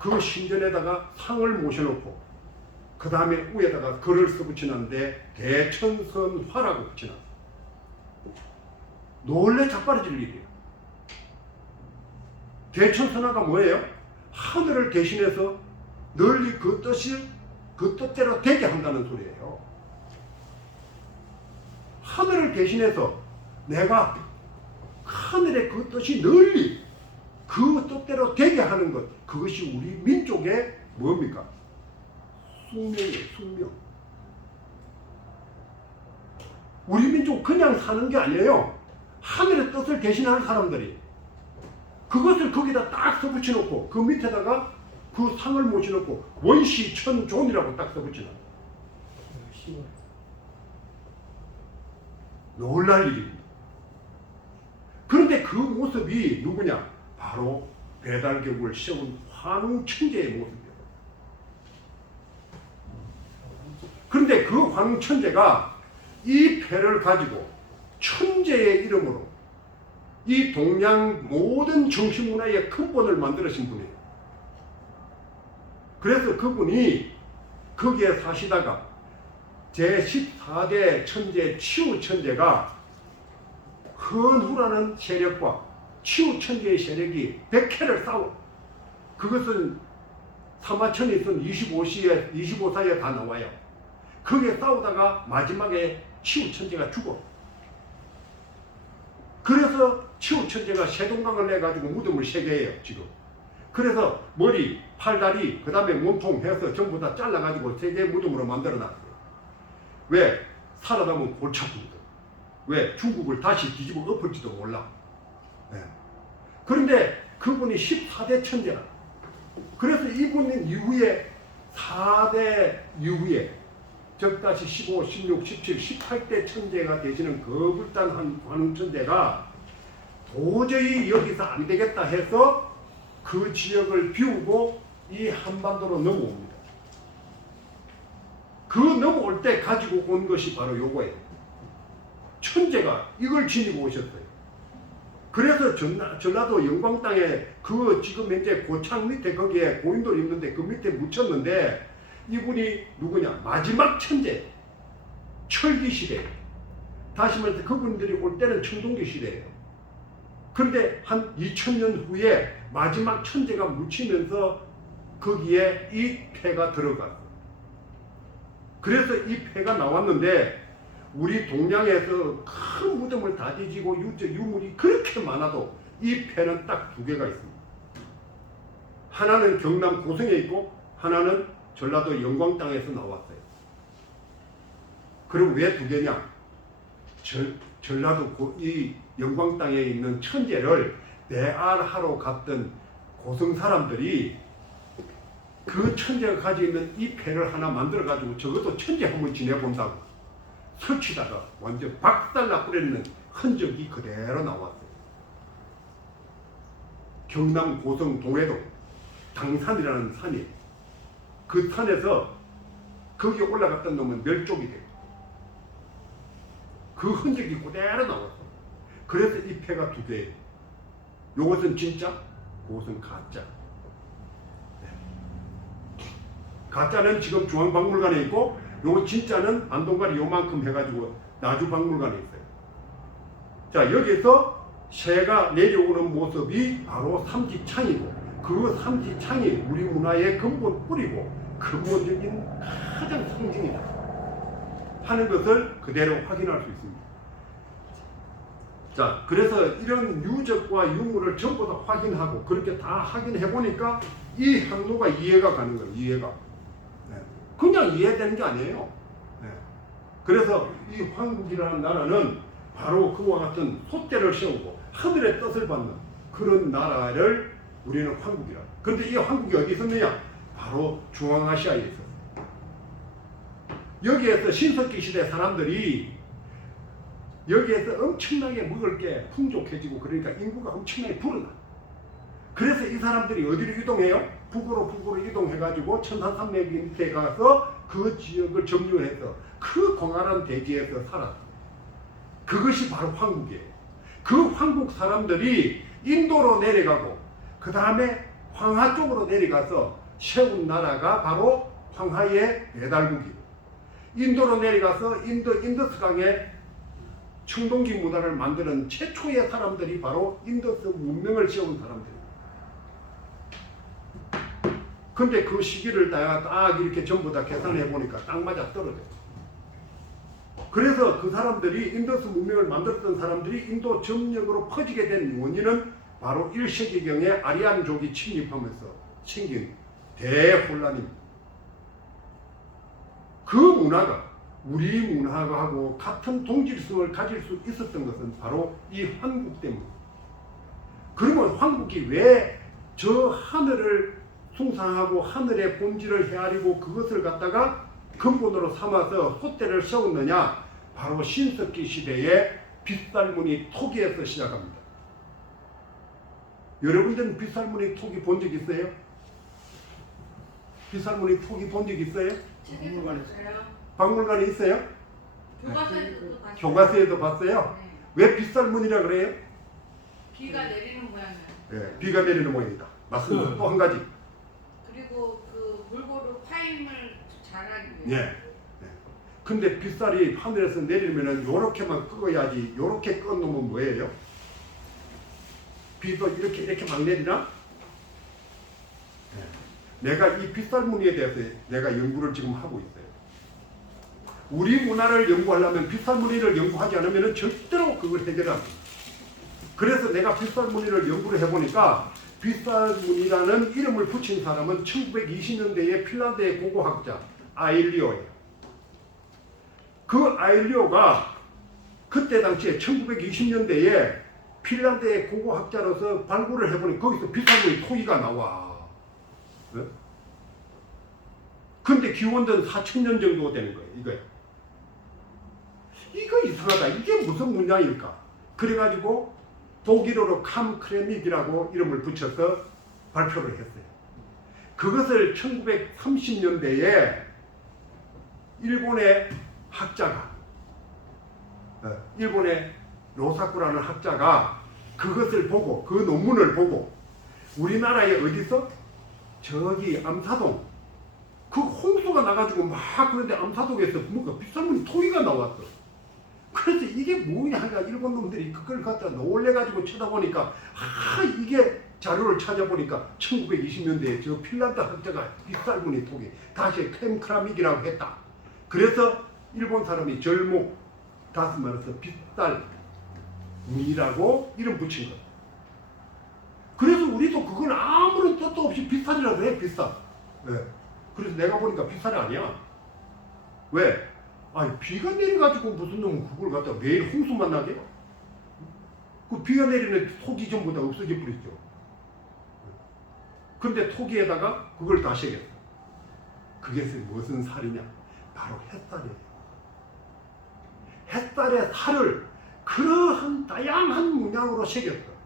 그 신전에다가 상을 모셔놓고 그 다음에 위에다가 글을 써붙여놨는데 대천선화라고 붙여놨어요. 놀래 자빠라질 일이에요. 대천선화가 뭐예요? 하늘을 대신해서 널리 그 뜻대로 되게 한다는 소리예요. 하늘을 대신해서 내가 하늘의 그 뜻이 널리 그 뜻대로 되게 하는 것, 그것이 우리 민족의 뭡니까? 숙명이에요. 숙명. 우리 민족 그냥 사는 게 아니에요. 하늘의 뜻을 대신하는 사람들이 그것을 거기다 딱 써붙여놓고 그 밑에다가 그 상을 모셔놓고 원시천존이라고 딱 써붙여놔요. 놀랄 일입니다. 그런데 그 모습이 누구냐? 바로 배달격을 세운 환웅천재의 모습이에요. 그런데 그 환웅천재가 이 패를 가지고 천재의 이름으로 이 동양 모든 정신문화의 근본을 만들으신 분이에요. 그래서 그분이 거기에 사시다가 제14대 천재 치우천재가 헌후라는 세력과 치우천재의 세력이 백해를 싸워. 그것은 사마천이 쓴 25사에 다 나와요. 거기에 싸우다가 마지막에 치우천재가 죽어. 그래서 치우천재가 세동강을 내가지고 무덤을 3개 해요, 지금. 그래서 머리, 팔다리, 그 다음에 몸통 해서 전부 다 잘라가지고 3개의 무덤으로 만들어놨어요. 왜? 살아남은 골치 아프거든. 왜? 중국을 다시 뒤집어 엎을지도 몰라. 네. 그런데 그분이 14대 천재라. 그래서 이분 이후에 4대 이후에 즉 다시 15, 16, 17, 18대 천재가 되시는 거불단한 환웅천재가 도저히 여기서 안 되겠다 해서 그 지역을 비우고 이 한반도로 넘어옵니다. 그 넘어올 때 가지고 온 것이 바로 요거예요. 천재가 이걸 지니고 오셨어요. 그래서 전라도 영광 땅에 그 지금 현재 고창 밑에 거기에 고인돌이 있는데 그 밑에 묻혔는데 이분이 누구냐? 마지막 천재. 철기 시대. 다시 말해서 그분들이 올 때는 청동기 시대예요. 그런데 한 2000년 후에 마지막 천재가 묻히면서 거기에 이 패가 들어갔어요. 그래서 이 패가 나왔는데 우리 동양에서 큰 무덤을 다 뒤지고 유물이 그렇게 많아도 이 패는 딱 2개가 있습니다. 하나는 경남 고성에 있고 하나는 전라도 영광 땅에서 나왔어요. 그리고 왜 두 개냐? 전라도 이 영광 땅에 있는 천재를 내알하러 갔던 고성 사람들이 그 천재가 가지고 있는 이 패를 하나 만들어 가지고 저것도 천재 한번 지내본다고 설치다가 완전 박살나버리는 흔적이 그대로 나왔어요. 경남 고성 동해도 당산이라는 산이, 그 산에서 거기 올라갔던 놈은 멸종이 돼요. 그 흔적이 그대로 나왔어. 그래서 이 패가 두 개예요. 요것은 진짜, 그것은 가짜. 가짜는 지금 중앙박물관에 있고, 요거 진짜는 안동가리 요만큼 해가지고 나주박물관에 있어요. 자, 여기서 새가 내려오는 모습이 바로 삼지창이고, 그 삼지창이 우리 문화의 근본 뿌리고 근본적인 가장 상징이다 하는 것을 그대로 확인할 수 있습니다. 자, 그래서 이런 유적과 유물을 전부 다 확인하고 그렇게 다 확인해 보니까 이 항로가 이해가 가는 거예요. 이해가. 네. 그냥 이해되는 게 아니에요. 네. 그래서 이 황국이라는 나라는 바로 그와 같은 솥대를 세우고 하늘의 뜻을 받는 그런 나라를 우리는 황국이라. 그런데 이 황국이 어디 있었느냐? 바로 중앙아시아에 있었어요. 여기에서 신석기 시대 사람들이 여기에서 엄청나게 먹을 게 풍족해지고 그러니까 인구가 엄청나게 불어나. 그래서 이 사람들이 어디로 이동해요? 북으로 이동해가지고 천산산맥 밑에 가서 그 지역을 점유해서 그 광활한 대지에서 살았어. 그것이 바로 황국이에요. 그 황국 사람들이 인도로 내려가고 그 다음에 황하 쪽으로 내려가서 세운 나라가 바로 황하의 배달국이에요. 인도로 내려가서 인더스강에 청동기 문화를 만드는 최초의 사람들이 바로 인더스 문명을 세운 사람들이에요. 근데 그 시기를 딱 이렇게 전부 다 계산해 보니까 딱 맞아 떨어져요. 그래서 그 사람들이 인더스 문명을 만들었던 사람들이 인도 점역으로 퍼지게 된 원인은 바로 1세기경에 아리안족이 침입하면서 생긴 대혼란입니다. 그 문화가 우리 문화하고 같은 동질성을 가질 수 있었던 것은 바로 이 황국 때문입니다. 그러면 황국이 왜 저 하늘을 숭상하고 하늘의 본질을 헤아리고 그것을 갖다가 근본으로 삼아서 솥대를 세웠느냐? 바로 신석기 시대의 빗살무늬 토기에서 시작합니다. 여러분들은 빗살무늬 토기 본 적 있어요? 빗살무늬 토기 본 적 있어요? 책에서 봤어요. 박물관에 있어요? 교과서에도 봤어요. 교과서에도 봤어요? 네. 왜 빗살무늬라 그래요? 비가 내리는 모양이에요. 네, 비가 내리는 모양이다. 맞습니다. 또 한 가지. 그리고 그 물고루 파임을 잘하기 위해. 예. 네. 근데 빗살이 하늘에서 내리면은 요렇게만 끄어야지. 요렇게 끄어놓으면 뭐예요? 비도 이렇게 막 내리나? 네. 내가 이 빗살무늬에 대해서 내가 연구를 지금 하고 있어요. 우리 문화를 연구하려면 빗살무늬를 연구하지 않으면 절대로 그걸 해결 안 됩니다. 그래서 내가 빗살무늬를 연구를 해보니까 빗살무늬라는 이름을 붙인 사람은 1920년대에 핀란드의 고고학자 아일리오예요. 그 아일리오가 그때 당시에 1920년대에 핀란드의 고고학자로서 발굴을 해보니 거기서 빗살무늬 토기가 나와. 네? 근데 기원전 4000년 정도 되는 거예요. 이거예요. 이거 이상하다. 이게 무슨 문양일까? 그래가지고 독일어로 캄크레밋이라고 이름을 붙여서 발표를 했어요. 그것을 1930년대에 일본의 학자가, 일본의 로사쿠라는 학자가 그것을 보고, 그 논문을 보고 우리나라에 어디서? 저기 암사동, 그 홍수가 나가지고 막 그런데 암사동에서 뭔가 빗살무늬 토기가 나왔어. 그래서 이게 뭐냐 하니까 일본 놈들이 그걸 갖다 놀래가지고 쳐다보니까 이게 자료를 찾아보니까 1920년대에 저 핀란드 학자가 빗살무늬 토기 다시 캠크라믹이라고 했다. 그래서 일본 사람이 절목, 다시 말해서 빗살무늬라고 이름 붙인 거야. 그래서 우리도 그건 아무런 뜻도 없이 빗살이라고 해. 빗살. 네. 그래서 내가 보니까 빗살이 아니야. 왜? 아니 비가 내려가지고 무슨 놈은 그걸 갖다 매일 홍수만 나게? 그 비가 내리는 토기 전부 다 없어져 버리죠. 그런데 토기에다가 그걸 다 새겼어. 그게 무슨 살이냐? 바로 햇살이에요. 햇살의 살을 그러한 다양한 문양으로 새겼어.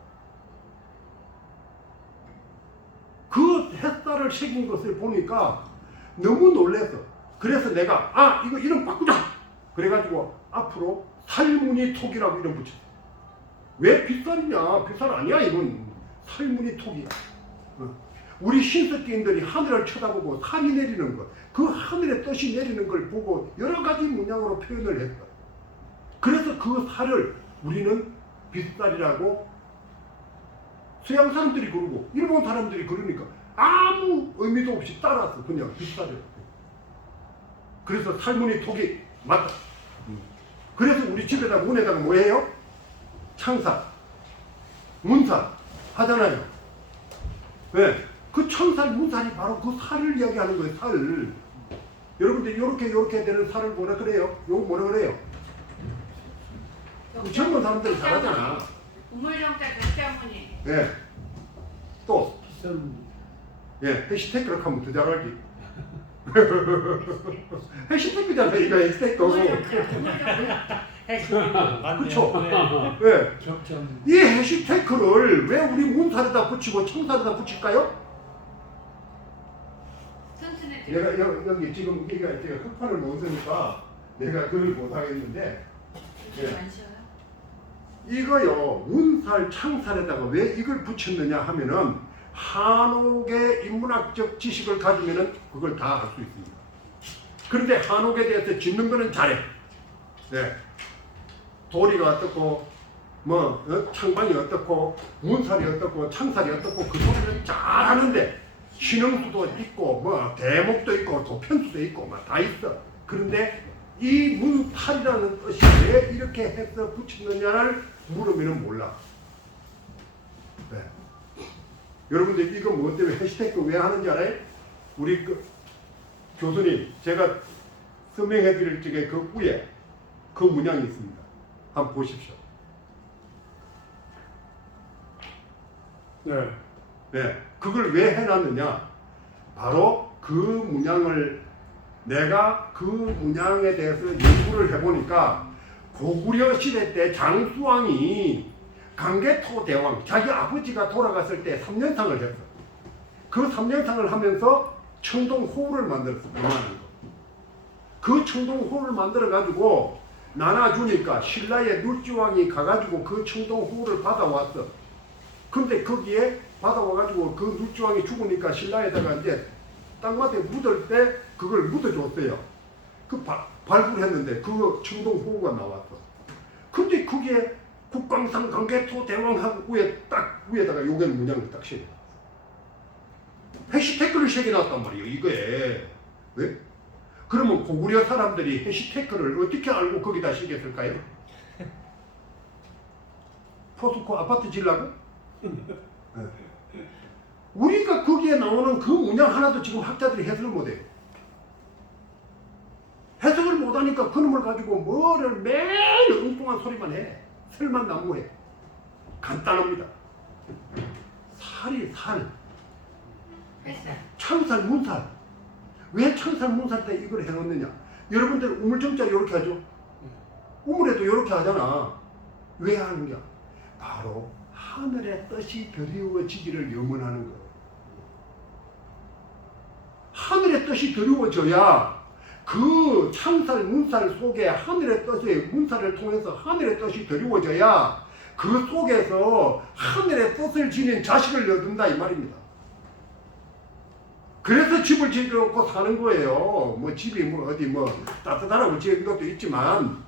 그 햇살을 새긴 것을 보니까 너무 놀랐어. 그래서 내가 이거 이름 바꾸자. 그래가지고 앞으로 살무늬 톡이라고 이름 붙였어. 왜 빗살이냐? 빗살 아니야. 이건 살무늬 톡이야. 우리 신석기인들이 하늘을 쳐다보고 살이 내리는 것, 그 하늘의 뜻이 내리는 걸 보고 여러 가지 문양으로 표현을 했어. 그래서 그 살을 우리는 빗살이라고 서양 사람들이 그러고 일본 사람들이 그러니까 아무 의미도 없이 따라서 그냥 빗살이에요. 그래서 살무늬 톡이 맞다. 그래서 우리 집에다 문에다가 뭐 해요? 창살, 문살 하잖아요. 왜? 그 청살, 문살이 바로 그 살을 이야기하는 거예요. 살. 여러분들 요렇게 되는 살을 뭐라 그래요? 요거 뭐라 그래요? 젊은 사람들은 잘하잖아. 우물정자 격자무늬. 예. 또 비싼 예, 해시태그를 하면 더 잘알지. 해시태그잖아, 이거 해시태그. 우물정자. 그렇죠. 네. 예. 격전. 이 해시태그를 왜 우리 문살에다 붙이고 청살에다 붙일까요? 튼튼해. 내가 여기 지금 제가 흑판을 못 쓰니까 내가 그걸 못 하겠는데 예. 안 쉬어요? 이거요 문살 창살에다가 왜 이걸 붙였느냐 하면은 한옥의 인문학적 지식을 가지면은 그걸 다 알 수 있습니다. 그런데 한옥에 대해서 짓는 거는 잘해. 네. 도리가 어떻고 창방이 어떻고 문살이 어떻고 창살이 어떻고 그 소리를 잘 하는데 신흥수도 있고 대목도 있고 도편수도 있고 다 있어. 그런데 이 문살이라는 뜻이 왜 이렇게 해서 붙였느냐를 물으면 몰라. 네. 여러분들 이거 뭐 때문에 해시태그 왜 하는지 알아요? 우리 그 교수님 제가 설명해 드릴 적에 그 위에 그 문양이 있습니다. 한번 보십시오. 네. 네, 그걸 왜 해놨느냐? 바로 그 문양을 내가 그 문양에 대해서 연구를 해보니까 고구려 시대 때 장수왕이 강개토 대왕 자기 아버지가 돌아갔을 때 3년상을 했어. 그 3년상을 하면서 청동호를 만들었어. 그만한 거. 그 청동호를 만들어 가지고 나눠주니까 신라의 눌지왕이 가가지고 그 청동호를 받아왔어. 근데 거기에 받아와가지고 그 눌지왕이 죽으니까 신라에다가 이제 땅마에 묻을 때 그걸 묻어줬어요. 그 발굴했는데 그 청동호가 나왔어. 근데 그게 국광상 강개토 대왕하고 위에다가 요게 문양을 딱 새겨. 해시태그를 새겨놨단 말이에요. 이거에. 왜? 그러면 고구려 사람들이 해시태그를 어떻게 알고 거기다 새겼을까요? 포스코 아파트 지으려고? 네. 우리가 거기에 나오는 그 문양 하나도 지금 학자들이 해석을 못해요. 해석을 못하니까 그놈을 가지고 뭐를 매일 엉뚱한 소리만 해. 설만 난무해. 간단합니다. 살이 살. 햇살. 창살, 문살. 왜 창살, 문살 때 이걸 해놓느냐? 여러분들 우물정자 이렇게 하죠? 우물에도 이렇게 하잖아. 왜 하느냐? 바로 하늘의 뜻이 드리워지기를 염원하는 거예요. 하늘의 뜻이 드리워져야 그 창살, 문살 속에 하늘의 뜻의 문살을 통해서 하늘의 뜻이 드리워져야 그 속에서 하늘의 뜻을 지닌 자식을 얻는다 이 말입니다. 그래서 집을 지어놓고 사는 거예요. 뭐 집이 뭐 어디 뭐 따뜻하라고 지은 것도 있지만,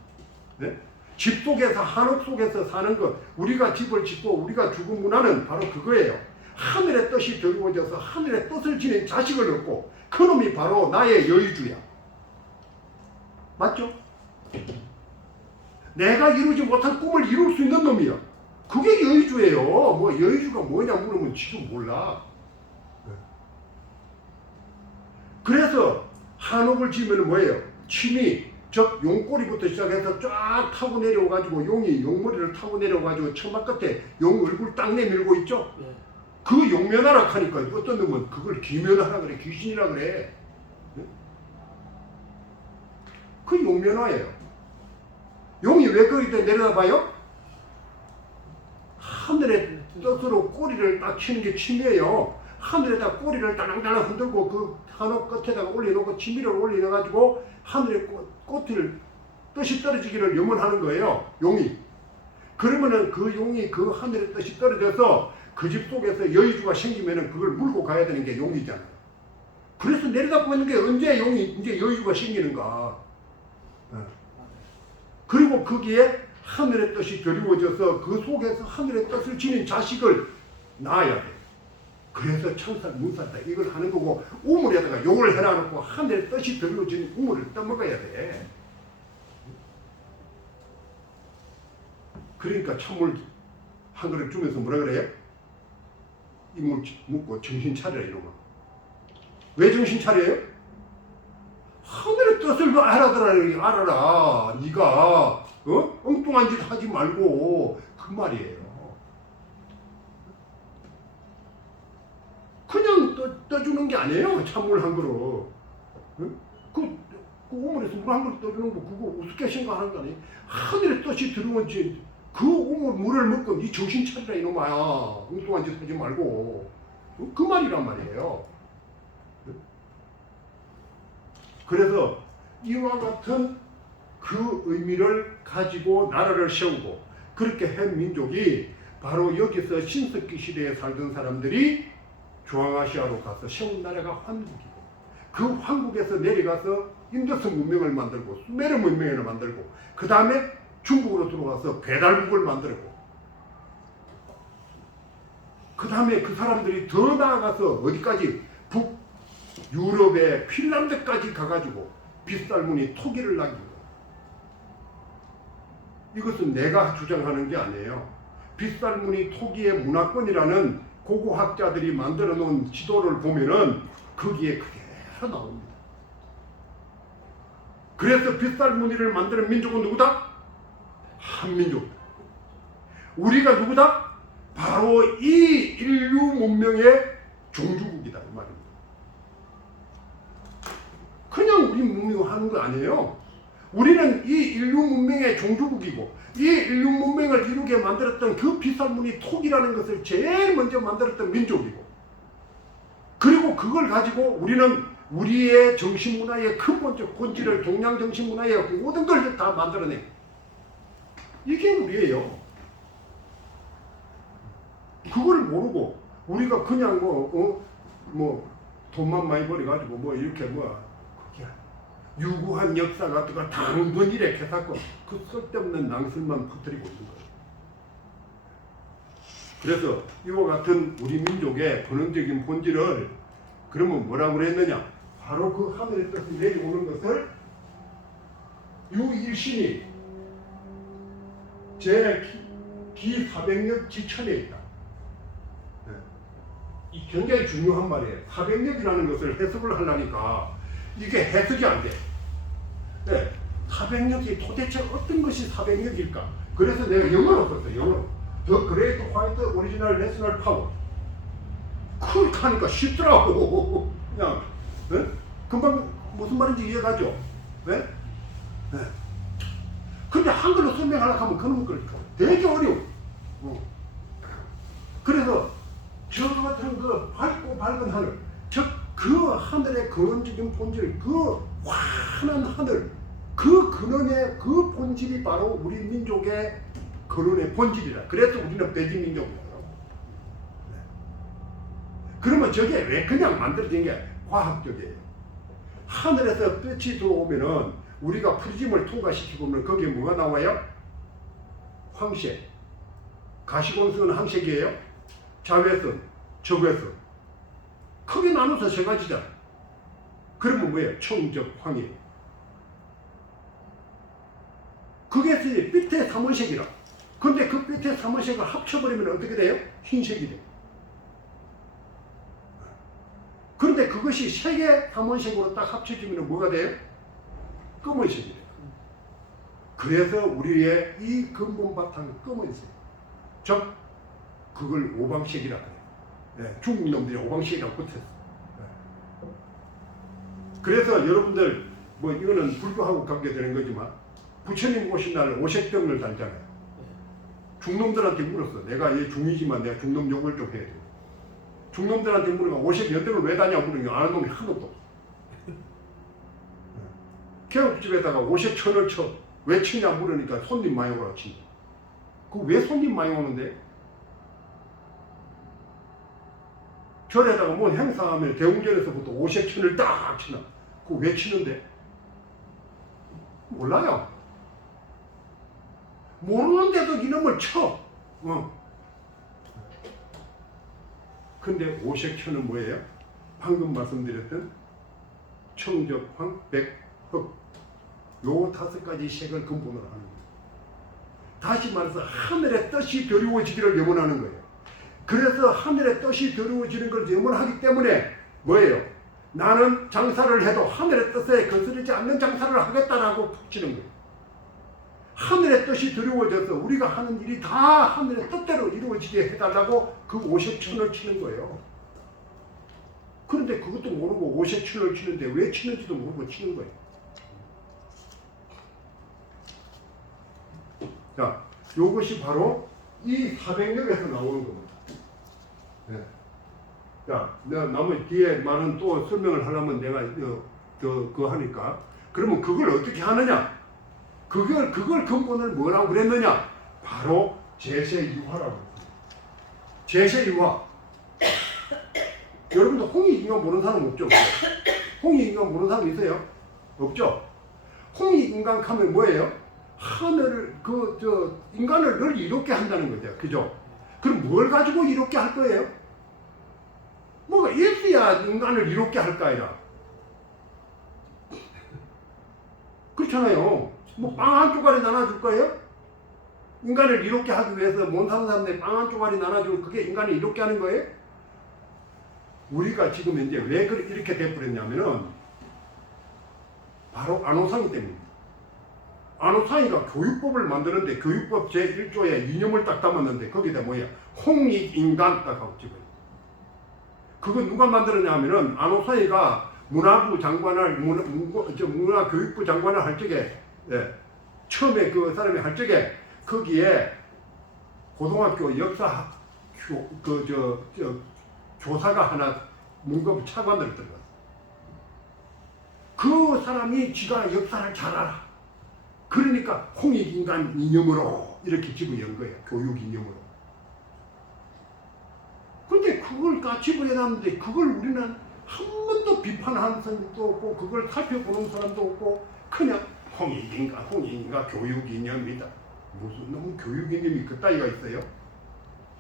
네? 집 속에서 한옥 속에서 사는 것, 우리가 집을 짓고 우리가 죽은 문화는 바로 그거예요. 하늘의 뜻이 드리워져서 하늘의 뜻을 지닌 자식을 얻고 그놈이 바로 나의 여의주야. 맞죠? 내가 이루지 못한 꿈을 이룰 수 있는 놈이야. 그게 여의주예요. 뭐 여의주가 뭐냐 물으면 지금 몰라. 그래서 한옥을 지으면 뭐예요? 침이 즉 용꼬리부터 시작해서 쫙 타고 내려와가지고 용이 용머리를 타고 내려와가지고 처막 끝에 용 얼굴 딱 내밀고 있죠. 예. 그 용면하라 하니까 어떤 놈은 그걸 귀면하라 그래. 귀신이라 그래. 그 용면화예요. 용이 왜 거기다 내려다봐요? 하늘에 뜻으로 꼬리를 딱 치는 게 취미예요. 하늘에다 꼬리를 딸랑딸랑 흔들고 그 한옥 끝에다가 올려놓고 취미를 올려놔가지고 하늘에 꽃을 뜻이 떨어지기를 염원하는 거예요. 용이. 그러면은 그 용이 그 하늘에 뜻이 떨어져서 그 집 속에서 여의주가 생기면은 그걸 물고 가야 되는 게 용이잖아요. 그래서 내려다보는 게 언제 용이 이제 여의주가 생기는가. 그리고 거기에 하늘의 뜻이 드리워져서 그 속에서 하늘의 뜻을 지닌 자식을 낳아야 돼. 그래서 천살, 문살다 이걸 하는 거고 우물에다가 용을 해놔놓고 하늘의 뜻이 드리워진 우물을 떠먹어야 돼. 그러니까 찬물 한 그릇 주면서 뭐라 그래요? 이물 묻고 정신 차려라 이놈아. 왜 정신 차려요? 하늘의 뜻을 알아라. 네가 엉뚱한 짓 하지 말고 그 말이에요. 그냥 떠주는 게 아니에요. 찬물 한 그릇. 그 우물에서 물 한 그릇 떠주는 거 그거 우습게 생각하는 거 아니에요. 하늘의 뜻이 들어온지 그 우물 물을 먹고 네 정신 차리라 이놈아. 엉뚱한 짓 하지 말고. 그 말이란 말이에요. 그래서 이와 같은 그 의미를 가지고 나라를 세우고 그렇게 한 민족이 바로 여기서 신석기 시대에 살던 사람들이 중앙아시아로 가서 세운 나라가 황국이고 그 황국에서 내려가서 인도성 문명을 만들고 수메르 문명을 만들고 그 다음에 중국으로 들어가서 배달국을 만들고 그 다음에 그 사람들이 더 나아가서 어디까지 유럽의 핀란드까지 가가지고 빗살무늬 토기를 남긴 거예요. 이것은 내가 주장하는 게 아니에요. 빗살무늬 토기의 문화권이라는 고고학자들이 만들어 놓은 지도를 보면은 거기에 그대로 나옵니다. 그래서 빗살무늬를 만드는 민족은 누구다? 한민족이다. 우리가 누구다? 바로 이 인류 문명의 종주국이다 이 말입니다. 그냥 우리 문명하는 거 아니에요. 우리는 이 인류 문명의 종주국이고 이 인류 문명을 이루게 만들었던 그 빗살무늬 톡이라는 것을 제일 먼저 만들었던 민족이고 그리고 그걸 가지고 우리는 우리의 정신문화의 근본적 본질을 동양 정신문화의 모든 걸 다 만들어내. 이게 우리예요. 그걸 모르고 우리가 그냥 돈만 많이 벌어가지고 이렇게 유구한 역사 같은 거 당번이래 해갖고 그 쓸데없는 낭설만 퍼뜨리고 있는 거예요. 그래서 이와 같은 우리 민족의 근원적인 본질을 그러면 뭐라고 그랬느냐? 바로 그 하늘의 뜻이 내려오는 것을 유일신이 제 기400년 지천에 있다. 이 굉장히 중요한 말이에요. 400년이라는 것을 해석을 하려니까 이게 해석이 안 돼. 네, 400년이 도대체 어떤 것이 400년일까? 그래서 내가 영어로 썼어요. 영어로. The Great White Original National Power. 그렇게 하니까 쉽더라고. 그냥 네? 금방 무슨 말인지 이해가죠? 네? 네. 근데 한글로 설명하려고 하면 그런 걸 되게 어려워. 그래서 저 같은 그 밝고 밝은 하늘, 즉 그 하늘의 근원적인 본질, 그 환한 하늘, 그 근원의 그 본질이 바로 우리 민족의 근원의 본질이라. 그래서 우리는 배지민족이라고. 네. 그러면 저게 왜 그냥 만들어진 게 과학적이에요. 하늘에서 빛이 들어오면은 우리가 프리즘을 통과시키고 보면 거기에 뭐가 나와요? 황색. 가시광선은 황색이에요. 자외선, 적외선. 크게 나눠서 세 가지잖아. 그러면 뭐예요? 청적, 황이에요. 그게 빛의 삼원색이라. 근데 그 빛의 삼원색을 합쳐버리면 어떻게 돼요? 흰색이 돼요. 그런데 그것이 세 개의 삼원색으로 딱 합쳐지면 뭐가 돼요? 검은색이 돼요. 그래서 우리의 이 근본 바탕은 검은색. 즉 그걸 오방색이라 그래요. 예, 중국 놈들이 오방색이라고 붙였어. 예. 그래서 여러분들 뭐 이거는 불교하고 관계되는 거지만 부처님 오신 날 오색병을 달잖아요. 중놈들한테 물었어. 내가 얘 중이지만 내가 중놈 욕을 좀 해야 돼. 중놈들한테 물어가 오색연등을 왜 다냐 물으니 아는 놈이 하나도 없어. 개업집에다가 오색천을 쳐. 왜 치냐 물으니까 손님 많이 오라고 친다. 그 왜 손님 많이 오는데? 절에다가 뭔 행사하면 대웅전에서부터 오색천을 딱 치나. 그거 왜 치는데? 몰라요. 모르는데도 이놈을 쳐. 근데 오색천은 뭐예요? 방금 말씀드렸던 청적황, 백흑 요 5가지 색을 근본으로 하는 거예요. 다시 말해서 하늘의 뜻이 드리워지기를 염원하는 거예요. 그래서 하늘의 뜻이 드리워지는 걸 염원하기 때문에 뭐예요? 나는 장사를 해도 하늘의 뜻에 거스르지 않는 장사를 하겠다라고 푹치는 거예요. 하늘의 뜻이 드리워져서 우리가 하는 일이 다 하늘의 뜻대로 이루어지게 해달라고 그 오색천을 치는 거예요. 그런데 그것도 모르고 오색천을 치는데 왜 치는지도 모르고 치는 거예요. 자, 요것이 바로 이 400역에서 나오는 겁니다. 네. 자, 내가 나머지 뒤에 말은 또 설명을 하려면 내가 그거 하니까. 그러면 그걸 어떻게 하느냐? 그걸 근본을 뭐라고 그랬느냐? 바로 제세유화라고. 제세유화. 여러분들 홍익인간 모르는 사람 없죠? 홍익인간 모르는 사람 있어요? 없죠? 홍익인간 하면 뭐예요? 하늘을 인간을 늘 이롭게 한다는 거죠. 그죠? 그럼 뭘 가지고 이롭게 할 거예요? 뭐가 있어야 인간을 이롭게 할까 아니라. 그렇잖아요. 뭐 빵 한 쪼가리 나눠줄 거예요? 인간을 이롭게 하기 위해서 못 사는 사람들 빵 한 쪼가리 나눠주고 그게 인간을 이롭게 하는 거예요? 우리가 지금 이제 왜 이렇게 돼버렸냐면은 바로 안호상이 때문입니다. 안호상이가 교육법을 만드는데 교육법 제1조에 이념을 딱 담았는데 거기다 뭐야? 홍익인간 딱 하고 집어요. 그거 누가 만들었냐 하면은 안호상이가 문화부 장관을 문화교육부 장관을 할 적에 처음에 그 사람이 할 적에 거기에 고등학교 역사 교사가 하나 문과부 차관으로 들어갔어. 그 사람이 지가 역사를 잘 알아. 그러니까 홍익인간 이념으로 이렇게 집어연 거예요. 교육 이념으로. 근데 그걸 같이 집어해놨는데 그걸 우리는 한 번도 비판하는 사람도 없고 그걸 살펴보는 사람도 없고 그냥 홍익인간 교육 이념이다. 무슨 놈 교육 이념이 그따위가 있어요?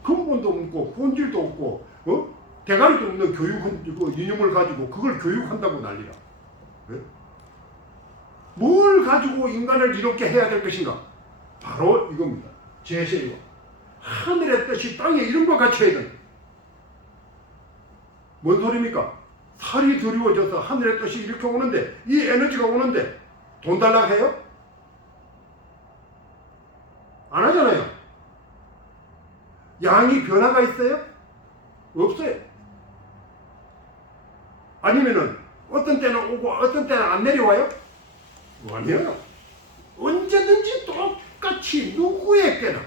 근본도 없고 본질도 없고 대가리도 없는 교육 이념을 가지고 그걸 교육한다고 난리라. 네? 뭘 가지고 인간을 이롭게 해야 될 것인가? 바로 이겁니다. 제세요. 하늘의 뜻이 땅에 이름과 같이 해야 된다. 뭔 소리입니까? 살이 드리워져서 하늘의 뜻이 이렇게 오는데 이 에너지가 오는데 돈 달라고 해요? 안 하잖아요. 양이 변화가 있어요? 없어요. 아니면은 어떤 때는 오고 어떤 때는 안 내려와요? 아니에요. 언제든지 똑같이 누구에게나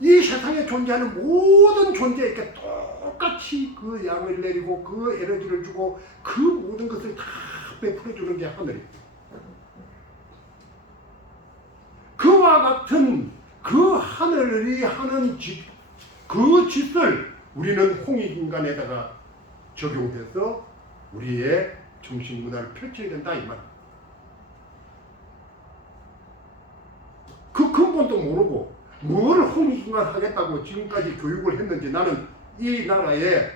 이 세상에 존재하는 모든 존재에게 똑같이 그 양을 내리고 그 에너지를 주고 그 모든 것을 다 베풀어주는 게 하늘입니다. 그와 같은 그 하늘이 하는 그 짓을 우리는 홍익인간에다가 적용해서 우리의 정신문화를 펼쳐야 된다 이 말. 그 근본도 모르고 뭘 홍익인간 하겠다고 지금까지 교육을 했는지 나는 이 나라에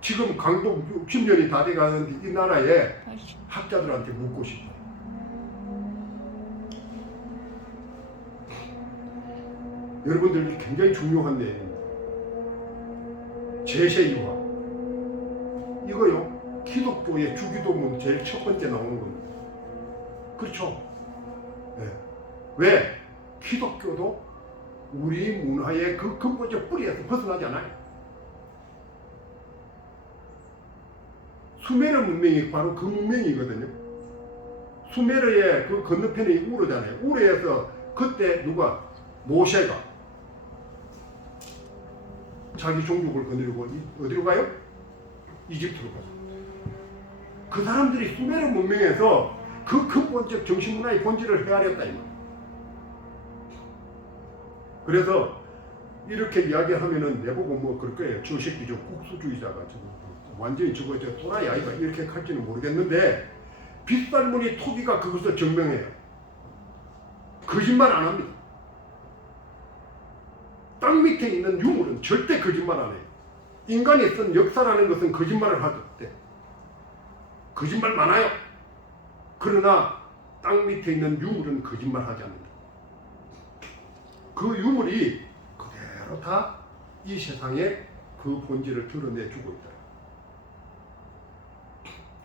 지금 강도 60년이 다 돼가는데 이 나라에 학자들한테 묻고 싶어요. 여러분들이 굉장히 중요한 내용입니다. 제세유화 이거요 기독교의 주기도문 제일 첫 번째 나오는 겁니다. 그렇죠? 네. 왜? 기독교도 우리 문화의 그 근본적 뿌리에서 벗어나지 않아요. 수메르 문명이 바로 그 문명이거든요. 수메르의 그 건너편이 우르잖아요. 우르에서 그때 누가? 모세가 자기 종족을 거느리고 어디로 가요? 이집트로 가요. 그 사람들이 수메르 문명에서 그 근본적 정신문화의 본질을 헤아렸다 이 말. 그래서 이렇게 이야기하면은 내보고 뭐 그럴 거예요. 저 새끼 저 국수주의자가 완전히 저거 저 또라이 아이가 이렇게 할지는 모르겠는데 빗살무늬 토기가 그것을 증명해요. 거짓말 안 합니다. 땅 밑에 있는 유물은 절대 거짓말 안 해요. 인간이 쓴 역사라는 것은 거짓말을 하죠. 거짓말 많아요. 그러나 땅 밑에 있는 유물은 거짓말하지 않는다. 그 유물이 그대로 다 이 세상에 그 본질을 드러내주고 있다.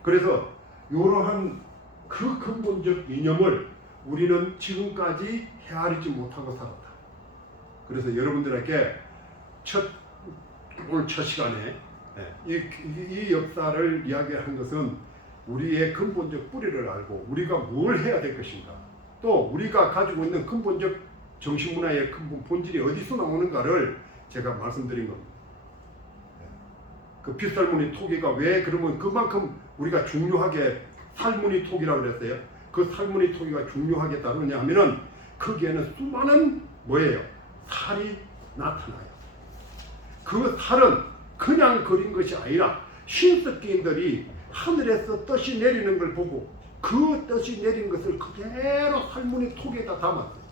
그래서 이러한 그 근본적 이념을 우리는 지금까지 헤아리지 못하고 살았다. 그래서 여러분들에게 오늘 첫 시간에 이 역사를 이야기한 것은 우리의 근본적 뿌리를 알고 우리가 뭘 해야 될 것인가, 또 우리가 가지고 있는 근본적 정신문화의 근본 본질이 어디서 나오는가를 제가 말씀드린 겁니다. 그 빗살무늬 토기가 왜 그러면 그만큼 우리가 중요하게 살무늬 토기라고 그랬어요. 그 살무늬 토기가 중요하게 다루냐 하면은 거기에는 수많은 뭐예요? 살이 나타나요. 그 살은 그냥 그린 것이 아니라 신석기인들이 하늘에서 뜻이 내리는 걸 보고 그 뜻이 내린 것을 그대로 살무늬 토기에다 담았어요.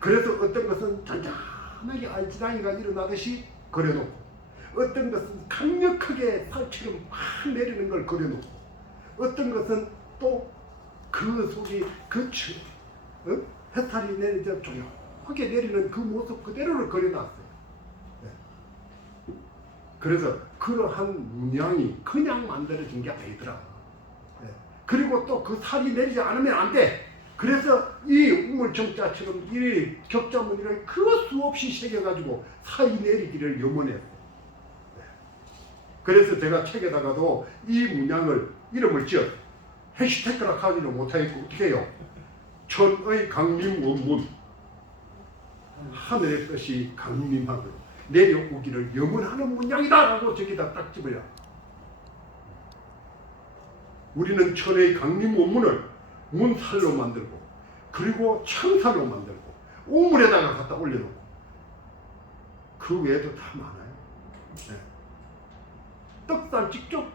그래서 어떤 것은 잔잔하게 알지랑이가 일어나듯이 그려놓고, 어떤 것은 강력하게 살처럼 막 내리는 걸 그려놓고, 어떤 것은 또 그 속이 햇살이 내리자 조용하게 내리는 그 모습 그대로를 그려놨어요. 그래서 그러한 문양이 그냥 만들어진 게 아니더라. 그리고 또 그 살이 내리지 않으면 안 돼. 그래서 이 우물정자처럼 이 격자무늬를 그 수없이 새겨가지고 살이 내리기를 염원했어요. 그래서 제가 책에다가도 이 문양을 이름을 지었어요. 해시태그라 하지는 못하겠고 어떻게 해요? 천의 강림 원문, 하늘의 뜻이 강림하고 내려오기를 염원하는 문양이다라고 저기다 딱 집어야. 우리는 천의 강림 원문을 문살로 만들고, 그리고 창살로 만들고, 우물에다가 갖다 올려놓고, 그 외에도 다 많아요. 네. 떡살 찍죠?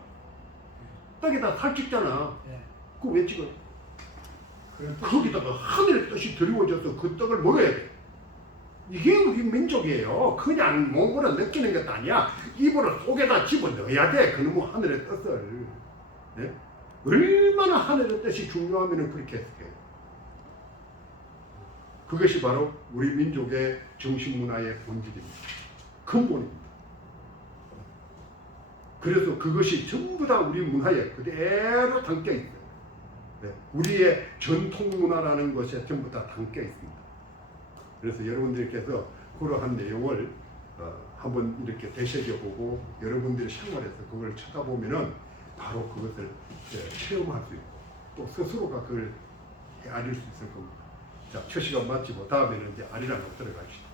떡에다 살 찍잖아. 그거 왜 찍어? 거기다가 하늘의 뜻이 드리워져서 그 떡을 먹어야 돼. 이게 우리 민족이에요. 그냥 몸으로 느끼는 것도 아니야. 입으로 속에다 집어넣어야 돼. 그놈의 하늘의 뜻을. 네? 얼마나 하늘의 뜻이 중요하면 그렇게 했을까요? 그것이 바로 우리 민족의 정신문화의 본질입니다. 근본입니다. 그래서 그것이 전부 다 우리 문화에 그대로 담겨 있어요. 네. 우리의 전통문화라는 것에 전부 다 담겨 있습니다. 그래서 여러분들께서 그러한 내용을 한번 이렇게 되새겨보고 여러분들의 생활에서 그걸 쳐다보면은 바로 그것을 체험할 수 있고 또 스스로가 그걸 헤아릴 수 있을 겁니다. 자, 첫 시간 마치고 다음에는 이제 아리랑으로 들어갑시다.